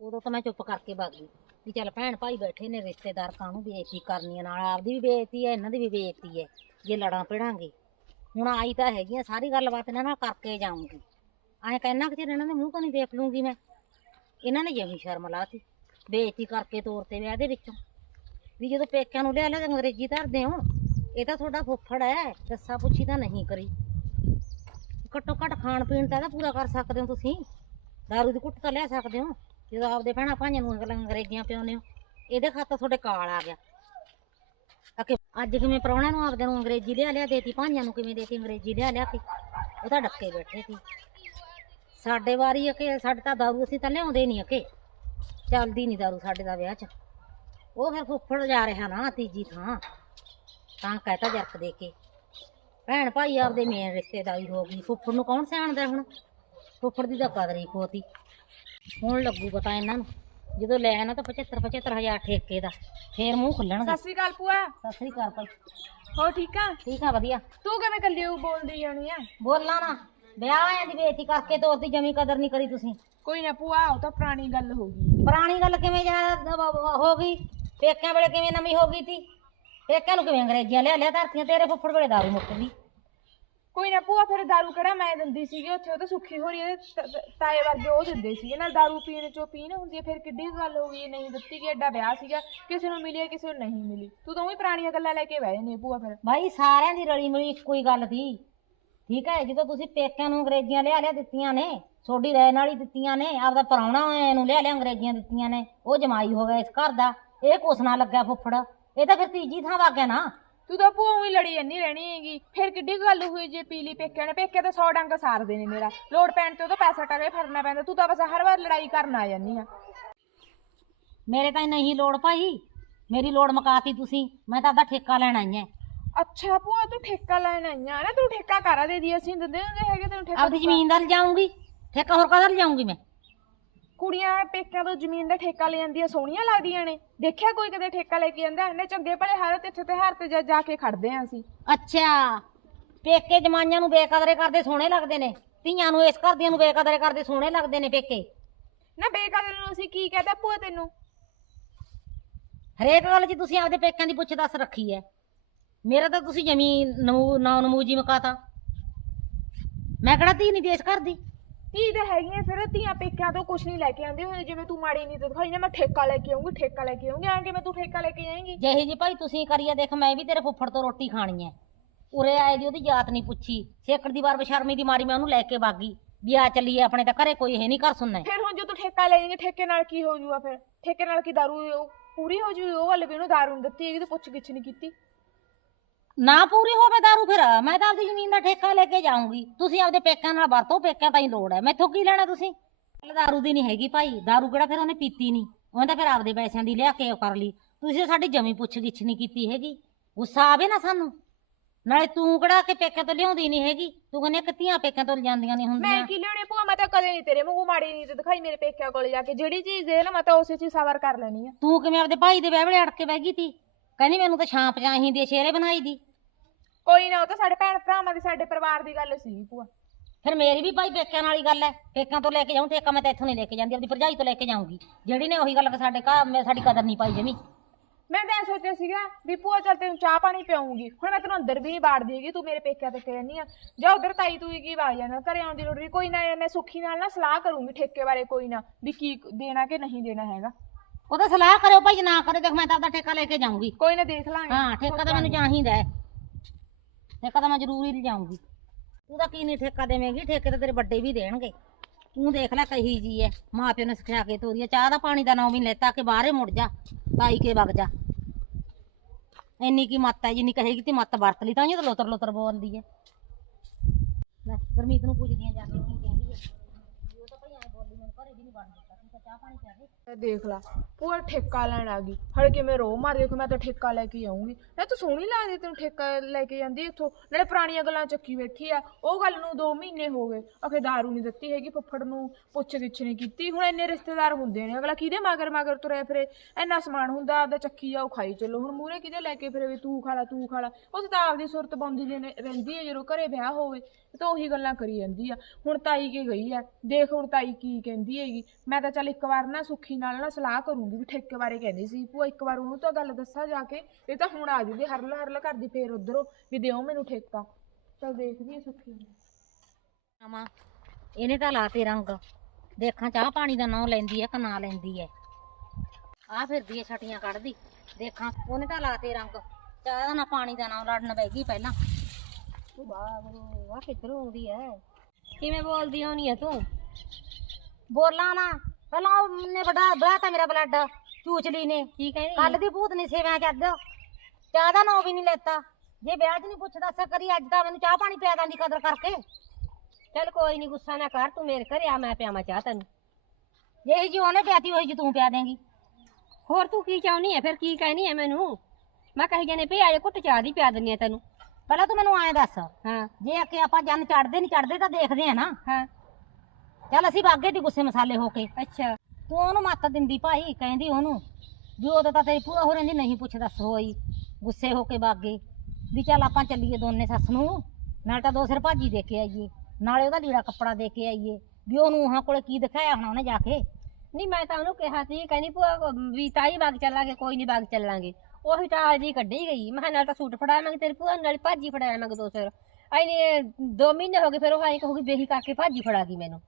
ਉਦੋਂ ਤਾਂ ਮੈਂ ਚੁੱਪ ਕਰਕੇ ਭੱਗ ਗਈ। ਵੀ ਚੱਲ ਭੈਣ ਭਾਈ ਬੈਠੇ ਨੇ, ਰਿਸ਼ਤੇਦਾਰ ਕਾਹਨੂੰ ਬੇਇੱਜ਼ਤੀ ਕਰਨੀ ਆ ਨਾਲ? ਆਪਦੀ ਵੀ ਬੇਇੱਜ਼ਤੀ ਹੈ, ਇਹਨਾਂ ਦੀ ਵੀ ਬੇਇੱਜ਼ਤੀ ਹੈ। ਜੇ ਲੜਾਂ ਪੜਾਂਗੇ। ਹੁਣ ਆਈ ਤਾਂ ਹੈਗੀ ਆ, ਸਾਰੀ ਗੱਲਬਾਤ ਇਹਨਾਂ ਨਾਲ ਕਰਕੇ ਜਾਊਂਗੀ। ਐਂ ਕਹਿਣਾ ਕਿ ਚਿਰ ਇਹਨਾਂ ਦੇ ਮੂੰਹ ਕਣੀ ਦੇਖ ਲੂੰਗੀ ਮੈਂ। ਇਹਨਾਂ ਨੇ ਜਮੀ ਸ਼ਰਮ ਲਾਤੀ। ਬੇਇੱਜ਼ਤੀ ਕਰਕੇ ਤੋਰ ਤੇ ਵਿਆਹ ਦੇ ਵਿੱਚੋਂ। ਵੀ ਜਦੋਂ ਪੇਕਿਆਂ ਨੂੰ ਲਿਆ ਲਿਆ ਤੇ ਅੰਗਰੇਜ਼ੀ ਧਰਦੇ ਹੋ ਇਹ ਤਾਂ ਤੁਹਾਡਾ ਫੁੱਫੜ ਹੈ, ਦੱਸਾ ਪੁੱਛੀ ਤਾਂ ਨਹੀਂ ਕਰੀ। ਘੱਟੋ ਘੱਟ ਖਾਣ ਪੀਣ ਤਾਂ ਇਹਦਾ ਪੂਰਾ ਕਰ ਸਕਦੇ ਹੋ ਤੁਸੀਂ। ਦਾਰੂ ਦੀ ਕੁੱਟ ਤਾਂ ਲੈ ਸਕਦੇ ਹੋ। ਜਦੋਂ ਆਪਦੇ ਭੈਣਾਂ ਭਾਈਆਂ ਨੂੰ ਅਗਲਾ ਅੰਗਰੇਜ਼ੀਆਂ ਪਿਆਉਂਦੇ ਹੋ, ਇਹਦੇ ਖਾਤਰ ਤੁਹਾਡੇ ਕਾਲ ਆ ਗਿਆ। ਅਕੇ ਅੱਜ ਕਿਵੇਂ ਪ੍ਰਾਹੁਣਿਆਂ ਨੂੰ ਆਪਦੇ ਨੂੰ ਅੰਗਰੇਜ਼ੀ ਲਿਆ ਲਿਆ ਦੇਤੀ, ਭਾਈਆਂ ਨੂੰ ਕਿਵੇਂ ਦੇਤੀ, ਅੰਗਰੇਜ਼ੀ ਲਿਆ ਲਿਆ ਕੇ? ਉਹ ਤਾਂ ਡੱਕੇ ਬੈਠੇ ਸੀ। ਸਾਡੇ ਵਾਰੀ ਅਕੇ ਸਾਡੇ ਤਾਂ ਦਾਰੂ ਅਸੀਂ ਤਾਂ ਲਿਆਉਂਦੇ ਨਹੀਂ ਅਕੇ ਚੱਲਦੀ ਨਹੀਂ ਦਾਰੂ ਸਾਡੇ ਦਾ ਵਿਆਹ 'ਚ। ਉਹ ਫਿਰ ਫੁੱਫੜ ਜਾ ਰਿਹਾ ਨਾ ਤੀਜੀ ਥਾਂ। ਤਾਂ ਕਹਿਤਾ ਜਰਕ ਦੇ ਕੇ। ਭੈਣ ਭਾਈ ਆਪਦੇ ਮੇਨ ਰਿਸ਼ਤੇਦਾਰੀ ਹੋ ਗਈ। ਫੁੱਫੜ ਨੂੰ ਕੌਣ ਸਿਆਣਦਾ ਹੁਣ? ਫੁੱਫੜ ਦੀ ਤਾਂ ਕਦਰ ਹੀ ਖੋਤੀ। ਹੁਣ ਲੱਗੂ ਪਤਾ ਇਹਨਾਂ ਨੂੰ। ਜਦੋਂ ਲੈ ਨਾ ਤਾਂ 75 75000 ਠੇਕੇ ਦਾ। ਫੇਰ ਮੂੰਹ ਖੁੱਲਣਗੇ। ਸਤਿ ਸ਼੍ਰੀ ਅਕਾਲ ਭੂਆ। ਸਤਿ ਸ੍ਰੀ ਅਕਾਲ ਭਾਈ। ਹੋ ਠੀਕ ਆ? ਠੀਕ ਆ ਵਧੀਆ। ਤੂੰ ਕਿਵੇਂ ਕੱਲੀ ਉਹ ਬੋਲਦੀ ਜਾਣੀ ਆ? ਬੋਲਣਾ ਨਾ। ਵਿਆਹ ਆਇਆਂ ਦੀ ਬੇਇੱਜ਼ਤੀ ਕਰਕੇ ਤੋਰਦੀ ਜਮੀ ਕਦਰ ਨਹੀਂ ਕਰੀ ਤੁਸੀਂ। ਕੋਈ ਨਾ ਭੂਆ ਉਹ ਤਾਂ ਪੁਰਾਣੀ ਗੱਲ ਹੋ ਗਈ। ਪੁਰਾਣੀ ਗੱਲ ਕਿਵੇਂ ਜ਼ਿਆਦਾ ਹੋ ਗਈ? ਪੇਕਿਆਂ ਵੇਲੇ ਕਿਵੇਂ ਨਵੀਂ ਹੋ ਗਈ ਤੀ? ਪੇਕਿਆਂ ਨੂੰ ਕਿਵੇਂ ਅੰਗਰੇਜ਼ੀਆਂ ਲਿਆ ਲਿਆ ਧਰਤੀਆਂ? ਤੇਰੇ ਫੁੱਫੜ ਵੇਲੇ ਦਾਰੂ ਮੁੱਕ ਗਈ ਕੋਈ ਨਾ ਭੂਆ ਫਿਰ ਦਾਰੂ ਕਿਹੜਾ ਮੈਂ ਦਿੰਦੀ ਸੀਗੀ ਉੱਥੇ ਉਹ ਤਾਂ ਸੁੱਖੀ ਹੋ ਰਹੀ ਹੈ ਤਾਏ ਵਰਗੇ ਉਹ ਦਿੰਦੇ ਸੀਗੇ। ਨਾਲ ਦਾਰੂ ਪੀਣ ਚੋਂ ਪੀਣ ਹੁੰਦੀ ਹੈ ਫਿਰ ਕਿੱਡੀ ਕੁ ਗੱਲ ਹੋ ਗਈ ਨਹੀਂ ਦਿੱਤੀ ਕਿ ਐਡਾ ਵਿਆਹ ਸੀਗਾ ਕਿਸੇ ਨੂੰ ਮਿਲੀ ਹੈ, ਕਿਸੇ ਨੂੰ ਨਹੀਂ ਮਿਲੀ। ਤੂੰ ਤਾਂ ਉਹੀ ਪੁਰਾਣੀਆਂ ਗੱਲਾਂ ਲੈ ਕੇ ਬਹਿ ਜਾਂਦੀ ਹੈ ਭੂਆ ਫਿਰ। ਭਾਈ ਸਾਰਿਆਂ ਦੀ ਰਲੀ ਮਿਲੀ ਇੱਕੋ ਹੀ ਗੱਲ ਸੀ। ਠੀਕ ਹੈ ਜਦੋਂ ਤੁਸੀਂ ਪੇਕਿਆਂ ਨੂੰ ਅੰਗਰੇਜ਼ੀਆਂ ਲਿਆ ਲਿਆ ਦਿੱਤੀਆਂ ਨੇ ਛੋਡੀ ਰਹਿਣ ਵਾਲੀ ਦਿੱਤੀਆਂ ਨੇ ਆਪਦਾ ਪਰਾਉਣਾ ਨੂੰ ਲਿਆ ਲਿਆ ਅੰਗਰੇਜ਼ੀਆਂ ਦਿੱਤੀਆਂ ਨੇ ਉਹ ਜਮਾਈ ਹੋ ਗਿਆ ਇਸ ਘਰ ਦਾ ਇਹ ਕੁਛ ਨਾ ਲੱਗਾ ਫੁੱਫੜ। ਇਹ ਤਾਂ ਫਿਰ ਤੀਜੀ ਥਾਂ ਵਾਗਿਆ ਨਾ। ਤੂੰ ਤਾਂ ਭੂਆ ਉਹੀ ਲੜੀ ਜਾਂਦੀ ਰਹਿਣੀ ਹੈਗੀ। ਫਿਰ ਕਿੱਡੀ ਗੱਲ ਹੋਈ ਜੇ ਪੀਲੀ ਪੇਕਿਆਂ ਨੇ? ਪੇਕੇ ਤਾਂ 100 ਡੰਗ ਸਾਰਦੇ ਨੇ ਮੇਰਾ। ਲੋੜ ਪੈਣ ਤੇ ਉਹਦਾ ਪੈਸਾ ਟਕੇ ਫੜਨਾ ਪੈਂਦਾ। ਤੂੰ ਤਾਂ ਬਸ ਹਰ ਵਾਰ ਲੜਾਈ ਕਰਨ ਆ ਜਾਂਦੀ ਆ। ਮੇਰੇ ਤਾਂ ਨਹੀਂ ਲੋੜ ਭਾਈ। ਮੇਰੀ ਲੋੜ ਮੁਕਾਤੀ ਤੁਸੀਂ। ਮੈਂ ਤਾਂ ਆਪਦਾ ਠੇਕਾ ਲੈਣ ਆਈ ਐ। ਅੱਛਾ ਭੂਆ ਤੂੰ ਠੇਕਾ ਲੈਣ ਆਈਆਂ ਨਾ ਤੂੰ ਠੇਕਾ ਕਰਾ ਦੇ ਦੀ। ਅਸੀਂ ਦਿੰਦੇ ਹੁੰਦੇ ਹੈਗੇ ਤੈਨੂੰ ਠੇਕਾ ਆਪਦੀ ਜ਼ਮੀਨ ਦਾ ਲਿਜਾਉਂਗੀ ਠੇਕਾ ਹੋਰ ਕਦਰ ਲਿਜਾਉਂਗੀ ਮੈਂ? ਕੁੜੀਆਂ ਪੇਕਿਆਂ ਤੋਂ ਜ਼ਮੀਨ ਦਾ ਠੇਕਾ ਲੈ ਜਾਂਦੀਆਂ ਸੋਹਣੀਆਂ ਲੱਗਦੀਆਂ ਨੇ। ਦੇਖਿਆ ਕੋਈ ਕਦੇ ਠੇਕਾ ਲੈ ਕੇ ਜਾਂਦਾ ਇਹਨੇ ਚੰਗੇ ਭਲੇ ਹਰ ਇੱਥੇ ਤੇ ਹਰ ਤੇ ਜਾ ਜਾ ਕੇ ਖੜਦੇ ਆਂ ਅਸੀਂ। ਅੱਛਾ। ਪੇਕੇ ਜਮਾਈਆਂ ਨੂੰ ਬੇਕਦਰੇ ਕਰਦੇ ਸੋਹਣੇ ਲੱਗਦੇ ਨੇ। ਧੀਆਂ ਨੂੰ ਇਸ ਘਰ ਦੀਆਂ ਨੂੰ ਬੇਕਦਰੇ ਕਰਦੇ ਸੋਹਣੇ ਲੱਗਦੇ ਨੇ ਪੇਕੇ। ਨਾ ਬੇਕਦਰ ਨੂੰ ਅਸੀਂ ਕੀ ਕਹਦਾ ਭੂਆ ਤੈਨੂੰ? ਹਰੇਕ ਗੱਲ 'ਚ ਤੁਸੀਂ ਆਪਦੇ ਪੇਕਿਆਂ ਦੀ ਪੁੱਛ ਦੱਸ ਰੱਖੀ ਐ। ਮੇਰਾ ਤਾਂ ਤੁਸੀਂ ਜ਼ਮੀਨ ਨਮੂ ਨਾ ਨਮੂਜੀ ਮਕਾਤਾ। ਮੈਂ ਕਿਹੜਾ ਧੀ ਨਹੀਂ ਦੇਸ਼ ਘਰ ਕੀ ਤੇ ਹੈਗੀਆਂ ਫਿਰ ਧੀਆਂ ਪੇਕਿਆਂ ਤੋਂ ਕੁਝ ਨਹੀਂ ਲੈ ਕੇ ਆਉਂਦੇ। ਹੁਣ ਜਿਵੇਂ ਤੂੰ ਮਾੜੀ ਨਹੀਂ ਦਿਖਾਈ ਨਾ ਮੈਂ ਠੇਕਾ ਲੈ ਕੇ ਆਉਂਗੀ ਠੇਕਾ ਲੈ ਕੇ ਆਉਂਗੀ ਆਂ ਕਿਵੇਂ ਤੂੰ ਠੇਕਾ ਲੈ ਕੇ ਜਾਏਂਗੀ? ਜਿਹੇ ਜੀ ਭਾਈ ਤੁਸੀਂ ਕਰੀਏ ਦੇਖ ਮੈਂ ਵੀ ਤੇਰੇ ਫੁੱਫੜ ਤੋਂ ਰੋਟੀ ਖਾਣੀ ਐ। ਉਰੇ ਆਏ ਦੀ ਉਹਦੀ ਜਾਤ ਨਹੀਂ ਪੁੱਛੀ। ਸੇਕੜ ਦੀ ਵਾਰ ਬਸ਼ਰਮੀ ਦੀ ਮਾਰੀ ਮੈਂ ਉਹਨੂੰ ਲੈ ਕੇ ਬਾਗੀ ਵੀ ਆ ਚੱਲੀਏ ਆਪਣੇ ਤਾਂ ਘਰੇ ਕੋਈ ਹੈ ਨਹੀਂ ਘਰ ਸੁਣਨਾ। ਫਿਰ ਹੁਣ ਜੇ ਤੂੰ ਠੇਕਾ ਲੈ ਜਾਏਂਗੇ ਠੇਕੇ ਨਾਲ ਕੀ ਹੋ ਜੂਗਾ ਫਿਰ? ਠੇਕੇ ਨਾਲ ਕੀ ਦਾਰੂ ਉਹ ਪੂਰੀ ਹੋ ਜੂ ਉਹ ਵਾਲੇ ਵੀ ਉਹਨੂੰ ਦਾਰੂ ਨੀ ਦਿੱਤੀ ਹੈਗੀ ਤੇ ਪੁੱਛ ਗਿੱਛ ਨਹੀਂ ਕੀਤੀ। ਨਾ ਪੂਰੀ ਹੋਵੇ ਦਾਰੂ ਫਿਰ ਮੈਂ ਤਾਂ ਆਪਦੀ ਜ਼ਮੀਨ ਦਾ ਠੇਕਾ ਲੈ ਕੇ ਜਾਊਂਗੀ। ਤੁਸੀਂ ਆਪਦੇ ਪੇਕਿਆਂ ਨਾਲ ਵਰਤੋ ਪੇਕਿਆਂ ਤਾਂ ਹੀ ਲੋੜ ਹੈ। ਮੈਥੋਂ ਕੀ ਲੈਣਾ ਤੁਸੀਂ? ਦਾਰੂ ਦੀ ਨਹੀਂ ਹੈਗੀ ਭਾਈ। ਦਾਰੂ ਕਿਹੜਾ ਫਿਰ ਉਹਨੇ ਪੀਤੀ ਨਹੀਂ। ਉਹਨੇ ਤਾਂ ਫਿਰ ਆਪਦੇ ਪੈਸਿਆਂ ਦੀ ਲਿਆ ਕੇ ਉਹ ਕਰ ਲਈ। ਤੁਸੀਂ ਤਾਂ ਸਾਡੀ ਜਮੀ ਪੁੱਛ ਗਿੱਛ ਨਹੀਂ ਕੀਤੀ ਹੈਗੀ। ਗੁੱਸਾ ਆਵੇ ਨਾ ਸਾਨੂੰ। ਨਾਲੇ ਤੂੰ ਕਿਹੜਾ ਕਿ ਪੇਕਿਆਂ ਤੋਂ ਲਿਆਉਂਦੀ ਨਹੀਂ ਹੈਗੀ? ਤੂੰ ਕਹਿੰਦੀ ਕਿਤੀਆਂ ਪੇਕਿਆਂ ਤੋਂ ਲਿਜਾਂਦੀਆਂ ਨਹੀਂ ਮੈਂ ਹੁੰਦੀਆਂ ਕੀ ਲਿਆਉਣੀ ਭੂਆ? ਮੈਂ ਤਾਂ ਕਦੇ ਨਹੀਂ ਤੇਰੇ ਮੂੰਹ ਮਾੜੀ ਨਹੀਂ ਤੇ ਦਿਖਾਈ ਮੇਰੇ ਪੇਕਿਆਂ ਕੋਲੇ ਜਾ ਕੇ। ਜਿਹੜੀ ਚੀਜ਼ ਦੇ ਨਾ ਮੈਂ ਤਾਂ ਉਸੇ ਚੀਜ਼ ਸਬਰ ਕਰ ਲੈਣੀ ਆ। ਤੂੰ ਕਿਵੇਂ ਆਪਦੇ ਭਾਈ ਦੇ ਵਿਆਹ ਵੇਲੇ ਅੜ ਕੇ ਬਹਿ ਗਈ ਤੀ? ਕਹਿੰਦੀ ਮੈਨੂੰ ਤਾਂ ਛਾਂਪ ਚਾਹੀਦੀ ਹੈ ਸ਼ੇਰੇ ਬਣਾਈ ਦੀ। ਕੋਈ ਨਾ ਉਹ ਤਾਂ ਸਾਡੇ ਭੈਣ ਭਰਾਵਾਂ ਦੀ ਸਾਡੇ ਪਰਿਵਾਰ ਦੀ ਗੱਲ ਸੀ ਭੂਆ। ਫਿਰ ਮੇਰੀ ਵੀ ਭਾਈ ਪੇਕਿਆਂ ਵਾਲੀ ਗੱਲ ਹੈ। ਪੇਕਿਆਂ ਤੋਂ ਲੈ ਕੇ ਜਾਉਂ ਠੇਕਾ ਮੈਂ ਤਾਂ ਇੱਥੋਂ ਨਹੀਂ ਲੈ ਕੇ ਜਾਂਦੀ ਆਪਦੀ ਭਰਜਾਈ ਤੋਂ ਲੈ ਕੇ ਜਾਊਂਗੀ। ਜਿਹੜੀ ਨੇ ਉਹੀ ਗੱਲ ਕਿ ਸਾਡੇ ਘਰ ਮੈਂ ਸਾਡੀ ਕਦਰ ਨਹੀਂ ਪਾਈ ਜਮੀ। ਮੈਂ ਤਾਂ ਸੋਚਿਆ ਸੀਗਾ ਵੀ ਭੂਆ ਚੱਲ ਤੈਨੂੰ ਚਾਹ ਪਾਣੀ ਪਿਆਉਂਗੀ। ਹੁਣ ਮੈਂ ਤੈਨੂੰ ਅੰਦਰ ਵੀ ਨਹੀਂ ਬਾੜਦੀ ਹੈਗੀ ਤੂੰ ਮੇਰੇ ਪੇਕਿਆਂ ਤੇ ਕਹਿਨੀ ਆ। ਜਾਂ ਉਧਰ ਤਾਈ ਤੂੰ ਕੀ ਵਗ ਜਾਣਾ ਘਰੇ ਆਉਣ ਦੀ ਲੋੜ ਨਹੀਂ। ਕੋਈ ਨਾ ਮੈਂ ਸੁੱਖੀ ਨਾਲ ਨਾ ਸਲਾਹ ਕਰੂੰਗੀ ਠੇਕੇ ਬਾਰੇ ਕੋਈ ਨਾ ਵੀ ਕੀ ਦੇਣਾ ਕਿ ਨਹੀਂ ਦੇਣਾ ਹੈਗਾ। ਉਹ ਤਾਂ ਸਲਾਹ ਕਰਿਓ ਭਾਈ ਨਾ ਕਰੇ ਦੇਖ ਮੈਂ ਤਾਂ ਆਪਦਾ ਠੇਕਾ ਲੈ ਕੇ ਜਾਊਂਗੀ। ਕੋਈ ਨਾ ਦੇਖ ਲਾਂਗੇ। ਹਾਂ ਠੇਕਾ ਤਾਂ ਮੈਨੂੰ ਚਾਹੀਦਾ ਹੈ। ਠੇਕਾ ਤਾਂ ਮੈਂ ਜ਼ਰੂਰੀ ਲਿਜਾਊਂਗੀ। ਤੂੰ ਤਾਂ ਕੀ ਨਹੀਂ ਠੇਕਾ ਦੇਵੇਂਗੀ, ਠੇਕੇ ਤਾਂ ਤੇਰੇ ਵੱਡੇ ਵੀ ਦੇਣਗੇ। ਤੂੰ ਦੇਖ ਲੈ ਕਹੀ ਜੀ ਐ, ਮਾਂ ਪਿਓ ਨੇ ਸਿਖਾ ਕੇ ਤੋਰੀ ਚਾਹ ਦਾ ਪਾਣੀ ਦਾ ਨਾਮ ਵੀ ਨੀ ਲੈਤਾ ਕਿ ਬਾਹਰੇ ਮੁੜ ਜਾ, ਤਾਈ ਕੇ ਵਗ ਜਾ। ਇੰਨੀ ਕੀ ਮੱਤ ਹੈ ਜਿੰਨੀ ਕਹੇਗੀ ਤੇ ਮੱਤ ਵਰਤ ਲਈ ਤਾਂ ਇਹ ਤਾਂ ਲੋਤਰ ਲੋਤਰ ਬੋਲਦੀ ਐ। ਲੈ, ਗੁਰਮੀਤ ਨੂੰ ਪੁੱਛਦੀਆਂ ਜਾ ਕੇ ਕੀ ਕਹਿੰਦੀ ਐ ਵੀ ਉਹ ਤਾਂ ਭਈ ਐ ਬੋਲੀ ਮੈਨੂੰ ਘਰੇ ਵੀ ਨਹੀਂ ਬਣ ਦਿੱਤਾ ਤੂੰ ਤਾਂ ਚਾਹ ਪਾਣੀ ਪਿਆ ਦੇ ਇਹ ਦੇਖ ਲਾ ਪੂਰਾ ਠੇਕਾ ਲੈਣ ਆ ਗਈ। ਹੜ ਕਿਵੇਂ ਰੋ ਮਾਰ ਦੇਖੋ ਮੈਂ ਤਾਂ ਠੇਕਾ ਲੈ ਕੇ ਆਉਂਗੀ ਨਾ ਤੂੰ ਸੋਹਣੀ ਲੱਗਦੀ ਤੈਨੂੰ ਠੇਕਾ ਲੈ ਕੇ ਜਾਂਦੀ ਇੱਥੋਂ। ਨਾਲੇ ਪੁਰਾਣੀਆਂ ਗੱਲਾਂ ਚੱਕੀ ਬੈਠੀ ਆ। ਉਹ ਗੱਲ ਨੂੰ 2 ਮਹੀਨੇ ਹੋ ਗਏ। ਅਖੇ ਦਾਰੂ ਨਹੀਂ ਦਿੱਤੀ ਹੈਗੀ, ਫੁੱਫੜ ਨੂੰ ਪੁੱਛ ਗਿੱਛ ਨਹੀਂ ਕੀਤੀ। ਹੁਣ ਇੰਨੇ ਰਿਸ਼ਤੇਦਾਰ ਹੁੰਦੇ ਨੇ। ਅਗਲਾ ਕਿਹਦੇ ਮਗਰ ਮਗਰ ਤੁਰਿਆ ਫਿਰੇ? ਇੰਨਾ ਸਮਾਨ ਹੁੰਦਾ, ਆਪਦਾ ਚੱਕੀ ਜਾਓ ਖਾਈ ਚੱਲੋ। ਹੁਣ ਮੂਰੇ ਕਿਹਦੇ ਲੈ ਕੇ ਫਿਰੇ ਵੀ ਤੂੰ ਖਾਲਾ ਤੂੰ ਖਾਲਾ ਉਹ ਤਾਂ ਆਪਦੀ ਸੁਰਤ ਬੰਦੀ ਰਹਿੰਦੀ ਹੈ ਜਦੋਂ ਘਰੇ ਵਿਆਹ ਹੋਵੇ, ਤਾਂ ਉਹੀ ਗੱਲਾਂ ਕਰੀ ਜਾਂਦੀ ਆ। ਹੁਣ ਤਾਈ ਕੇ ਗਈ ਆ? ਦੇਖ ਹੁਣ ਤਾਈ ਕੀ ਕਹਿੰਦੀ ਹੈਗੀ। ਮੈਂ ਤਾਂ ਚੱਲ ਇੱਕ ਵਾਰ ਨਾ ਸੁੱਖੀ ਨਾਲ ਨਾ ਸਲਾਹ ਕਰੂੰਗੀ ਵੀ ਠੇਕੇ ਬਾਰੇ ਕਹਿੰਦੀ ਸੀ ਭੂਆ ਇੱਕ ਵਾਰ ਉਹਨੂੰ ਤਾਂ ਗੱਲ ਦੱਸਾਂ ਜਾ ਕੇ ਇਹ ਤਾਂ ਹੁਣ ਆ ਜੂਗੀ ਹਰਲ ਹਰਲ ਕਰਦੀ ਫੇਰ ਉਧਰੋਂ ਵੀ ਦਿਓ ਮੈਨੂੰ ਠੇਕਾ। ਚੱਲ ਦੇਖਦੀ ਆ ਸੁੱਖੀ ਨੂੰ। ਆਵਾਂ। ਇਹਨੇ ਤਾਂ ਲਾਤੇ ਰੰਗ। ਦੇਖਾਂ ਚਾਹ ਪਾਣੀ ਦਾ ਨਾਂ ਲੈਂਦੀ ਐ ਕਿ ਨਾ ਲੈਂਦੀ ਐ ਆ ਫਿਰਦੀ ਐ ਛਟੀਆਂ ਕੱਢਦੀ। ਦੇਖਾਂ ਉਹਨੇ ਤਾਂ ਲਾਤੇ ਰੰਗ। ਚਾਹ ਦਾ ਨਾ ਪਾਣੀ ਦਾ ਨਾਂ ਲੜਨ ਬੈ ਗਈ ਪਹਿਲਾਂ। ਤੂੰ ਬਾਬੂ ਆ ਕਿੱਧਰੋਂ ਆਉਂਦੀ ਐ ਕਿਵੇਂ ਬੋਲਦੀ ਹੋਣੀ ਐ ਤੂੰ? ਬੋਲਾਂ ਨਾ। ਪਹਿਲਾਂ ਉਹਨੇ ਬੜਾ ਵਿਆਹ ਤਾਂ ਮੇਰਾ ਬਲੱਡ ਚੂਚਲੀ ਨੇ। ਕੀ ਕਹਿੰਦੀ? ਕੱਲ ਦੀ ਭੂਤ ਨਹੀਂ ਸੇਵਿਆਂ ਚ ਅੱਜ ਚਾਹ ਦਾ ਨਾਂ ਵੀ ਨਹੀਂ ਲੈਤਾ। ਜੇ ਵਿਆਹ 'ਚ ਨਹੀਂ ਪੁੱਛਦਾ ਸਾ ਕਰੀ ਅੱਜ ਤਾਂ ਮੈਨੂੰ ਚਾਹ ਪਾਣੀ ਪਿਆ ਦਾਂ ਦੀ ਕਦਰ ਕਰਕੇ। ਚੱਲ ਕੋਈ ਨਹੀਂ ਗੁੱਸਾ ਨਾ ਕਰ ਤੂੰ ਮੇਰੇ ਘਰੇ ਆ ਮੈਂ ਪਿਆਵਾਂ ਚਾਹ ਤੈਨੂੰ। ਜਿਹੀ ਜੀ ਉਹਨੇ ਪਿਆਤੀ ਉਹੀ ਜੀ ਤੂੰ ਪਿਆ ਦੇਂਗੀ। ਹੋਰ ਤੂੰ ਕੀ ਚਾਹੁੰਦੀ ਹੈ ਫਿਰ ਕੀ ਕਹਿਣੀ ਹੈ ਮੈਨੂੰ? ਮੈਂ ਕਹੀ ਜਾਨੇ ਭਈ ਆਜੇ ਘੁੱਟ ਚਾਹ ਦੀ ਪਿਆ ਦਿੰਨੀ ਆ ਤੈਨੂੰ। ਪਹਿਲਾਂ ਤੂੰ ਮੈਨੂੰ ਐਂ ਦੱਸ। ਹਾਂ। ਜੇ ਕਿ ਆਪਾਂ ਜਨ ਚੜਦੇ ਨਹੀਂ ਚੜਦੇ ਤਾਂ ਦੇਖਦੇ ਆ ਨਾ। ਹਾਂ। ਚੱਲ ਅਸੀਂ ਬਾਗੇ ਦੀ ਗੁੱਸੇ ਮਸਾਲੇ ਹੋ ਕੇ। ਅੱਛਾ। ਤੂੰ ਉਹਨੂੰ ਮੱਤ ਦਿੰਦੀ ਭਾਈ ਕਹਿੰਦੀ ਉਹਨੂੰ ਵੀ ਉਦੋਂ ਤਾਂ ਤੇਰੀ ਭੂਆ ਹੋ ਰਹਿੰਦੀ ਨਹੀਂ ਪੁੱਛ ਦੱਸ ਹੋਈ ਗੁੱਸੇ ਹੋ ਕੇ ਬਾਗੇ। ਵੀ ਚੱਲ ਆਪਾਂ ਚੱਲੀਏ ਦੋਨੇ ਸੱਸ ਨੂੰ ਨਾਲ ਤਾਂ ਦੋ ਸਿਰ ਭਾਜੀ ਦੇ ਕੇ ਆਈਏ ਨਾਲੇ ਉਹਦਾ ਲੀੜਾ ਕੱਪੜਾ ਦੇ ਕੇ ਆਈਏ। ਵੀ ਉਹਨੂੰ ਉਹਨਾਂ ਕੋਲੇ ਕੀ ਦਿਖਾਇਆ ਹੋਣਾ ਉਹਨੇ ਜਾ ਕੇ? ਨਹੀਂ ਮੈਂ ਤਾਂ ਉਹਨੂੰ ਕਿਹਾ ਸੀ ਕਹਿੰਦੀ ਭੂਆ ਵੀ ਤਾਈ ਬਾਗ ਚੱਲਾਂਗੇ ਕੋਈ ਨਹੀਂ ਬਾਗ ਚੱਲਾਂਗੇ। ਉਹੀ ਟਾਲ ਜੀ ਕੱਢੀ ਗਈ। ਮੈਂ ਕਿਹਾ ਨਾਲ ਤਾਂ ਸੂਟ ਫੜਾਵਾਂਗੇ ਤੇਰੀ ਭੂਆ ਨਾਲ ਭਾਜੀ ਫੜਾਵਾਂਗੇ ਦੋ ਸਿਰ। ਆਈਨੇ ਦੋ ਮਹੀਨੇ ਹੋ ਗਏ ਫਿਰ ਉਹ ਆਈ ਕਹੂਗੀ ਬੇਹੀ ਕਰਕੇ ਭਾਜੀ ਫੜਾ ਗਈ ਮੈਨੂੰ।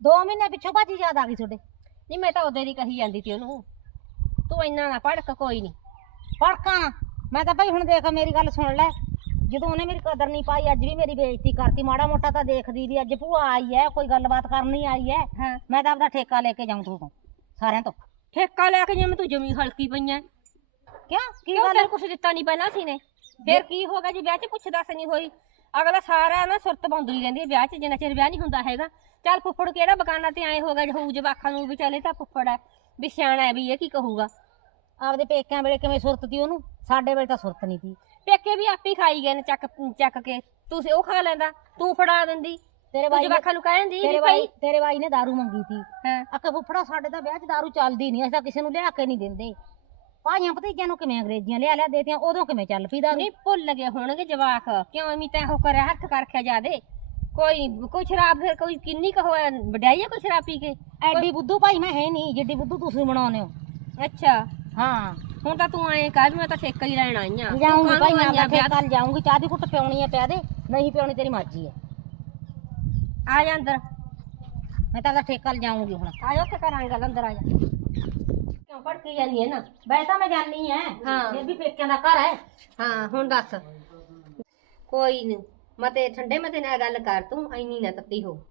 ਦੋ ਮਹੀਨੇ ਪਿੱਛੋਂ ਭਾਜੀ ਯਾਦ ਆ ਗਈ ਤੁਹਾਡੇ। ਨਹੀਂ ਮੈਂ ਤਾਂ ਉਹਦੇ ਦੀ ਕਹੀ ਜਾਂਦੀ ਸੀ ਉਹਨੂੰ ਤੂੰ ਇੰਨਾ ਨਾ ਭੜਕ ਕੋਈ ਨਹੀਂ। ਪੜਕਾਂ ਮੈਂ ਤਾਂ ਭਾਈ ਹੁਣ ਦੇਖ ਮੇਰੀ ਗੱਲ ਸੁਣ ਲੈ। ਜਦੋਂ ਉਹਨੇ ਮੇਰੀ ਕਦਰ ਨਹੀਂ ਪਾਈ ਅੱਜ ਵੀ ਮੇਰੀ ਬੇਇੱਜ਼ਤੀ ਕਰਤੀ। ਮਾੜਾ ਮੋਟਾ ਤਾਂ ਦੇਖਦੀ ਵੀ ਅੱਜ ਭੂਆ ਆਈ ਹੈ ਕੋਈ ਗੱਲਬਾਤ ਕਰਨੀ ਆਈ ਹੈ ਹਾਂ। ਮੈਂ ਤਾਂ ਆਪਦਾ ਠੇਕਾ ਲੈ ਕੇ ਜਾਊਂ ਤੂੰ ਤੋਂ ਸਾਰਿਆਂ ਤੋਂ। ਠੇਕਾ ਲੈ ਕੇ ਜਿਵੇਂ ਤੂੰ ਜਮੀ ਹਲਕੀ ਪਈਆਂ ਕਿਉਂ? ਕੀ ਕਿਉਂ ਗੱਲ ਤੈਨੂੰ ਕੁਛ ਦਿੱਤਾ ਨਹੀਂ ਪਹਿਲਾਂ ਸੀ ਨੇ ਫਿਰ ਕੀ ਹੋ ਗਿਆ ਜੀ ਵਿਆਹ 'ਚ ਪੁੱਛ ਦੱਸ ਨਹੀਂ ਹੋਈ। ਅਗਲਾ ਸਾਰਾ ਨਾ ਸੁਰਤ ਪਾਉਂਦੀ ਰਹਿੰਦੀ ਹੈ ਵਿਆਹ 'ਚ ਜਿੰਨਾ ਚਿਰ ਵਿਆਹ ਨਹੀਂ ਹੁੰਦਾ ਹੈਗਾ। ਚੱਲ ਫੁੱਫੜ ਕਿਹੜਾ ਬਗਾਨਾ ਤੇ ਆਏ ਹੋਗਾ ਹੋਊ ਜਵਾਖਾਂ ਨੂੰ ਵੀ ਚੱਲੇ ਤਾਂ ਫੁੱਫੜ ਹੈ ਵੀ ਸਿਆਣਾ ਹੈ ਵੀ ਇਹ ਕੀ ਕਹੂਗਾ ਆਪਦੇ ਪੇਕਿਆਂ ਵੇਲੇ ਕਿਵੇਂ ਸੁਰਤ ਤੀ ਉਹਨੂੰ ਸਾਡੇ ਵੇਲੇ ਤਾਂ ਸੁਰਤ ਨਹੀਂ ਤੀ ਪੇਕੇ ਵੀ ਆਪੇ ਹੀ ਖਾਈ ਗਏ ਨੇ ਚੱਕ ਚੱਕ ਕੇ ਤੁਸੀਂ ਉਹ ਖਾ ਲੈਂਦਾ ਤੂੰ ਫੜਾ ਦਿੰਦੀ ਤੇਰੇ ਤੂੰ ਬਾਈ ਨੇ ਜਵਾਖਾਂ ਨੂੰ ਕਹਿੰਦੀ ਤੇਰੇ ਵੀ ਬਾਈ ਭਾਈ ਤੇਰੇ ਬਾਈ ਨੇ दारू ਮੰਗੀ ਤੀ ਹਾਂ ਅੱਕੇ ਫੁੱਫੜਾ ਸਾਡੇ ਤਾਂ ਵਿਆਹ 'ਚ दारू ਚੱਲਦੀ ਨਹੀਂ ਅਸੀਂ ਤਾਂ ਕਿਸੇ ਨੂੰ ਲਿਆ ਕੇ ਨਹੀਂ ਦਿੰਦੇ ਭਾਈਆਂ ਭਤੀਜਿਆਂ ਨੂੰ ਕਿਵੇਂ ਅੰਗਰੇਜ਼ੀਆਂ ਲਿਆ ਲਿਆ ਦੇਤੀਆਂ ਉਦੋਂ ਕਿਵੇਂ ਚੱਲ ਪਈ दारू ਨਹੀਂ ਭੁੱਲ ਗਏ ਹੋਣਗੇ ਜਵਾਕ ਕਿਉਂ ਐਵੇਂ ਤੈਂ ਉਹ ਕਰਿਆ ਹੱਥ ਕਰ ਰੱਖਿਆ ਜਾਦੇ ਕੋਈ ਕੋਈ ਸ਼ਰਾਬ ਫਿਰ ਕੋਈ ਕਿੰਨੀ ਕਹੋ ਵਡਿਆਈ ਹੈ ਕੋਈ ਸ਼ਰਾਬ ਪੀ ਕੇ ਐਡੀ ਬੁੱਧੂ ਭਾਈ ਮੈਂ ਹੈ ਨਹੀਂ ਜਿੱਡੀ ਬੁੱਧੂ ਤੁਸੀਂ ਬਣਾਉਨੇ ਹੋ ਅੱਛਾ ਹਾਂ ਹੁਣ ਤਾਂ ਤੂੰ ਐਂ ਕਹਿ ਵੀ ਮੈਂ ਤਾਂ ਠੇਕਾ ਹੀ ਲੈਣ ਆਈ ਆ ਜਾਊਂਗੀ ਭਾਈ ਮੈਂ ਆਪਦਾ ਠੇਕਾ ਜਾਊਂਗੀ ਚਾਹ ਦੀ ਘੁੱਟ ਪਿਉਣੀ ਹੈ ਪਿਆ ਦੇ ਨਹੀਂ ਪਿਉਣੀ ਤੇਰੀ ਮਰਜ਼ੀ ਹੈ ਆ ਜਾ ਅੰਦਰ ਮੈਂ ਤਾਂ ਆਪਦਾ ਠੇਕਾ ਜਾਊਂਗੀ ਹੁਣ ਆ ਜਾ ਉੱਥੇ ਕਰਾਂਗੇ ਗੱਲ ਅੰਦਰ ਆ ਜਾ ਕਿਉਂ ਭੜਕੀ ਜਾਂਦੀ ਹੈ ਨਾ ਵੈਸੇ ਤਾਂ ਮੈਂ ਜਾਣੀ ਹੈ ਹਾਂ। ਇਹ ਵੀ ਪੇਕਿਆਂ ਦਾ ਘਰ ਹੈ ਹਾਂ ਹੁਣ ਦੱਸ ਕੋਈ ਨਹੀਂ ਮਤੇ ਠੰਡੇ ਮਤੇ ਨਾਲ ਗੱਲ ਕਰ ਤੂੰ ਐਨੀ ਨਾ ਤੱਤੀ ਹੋ।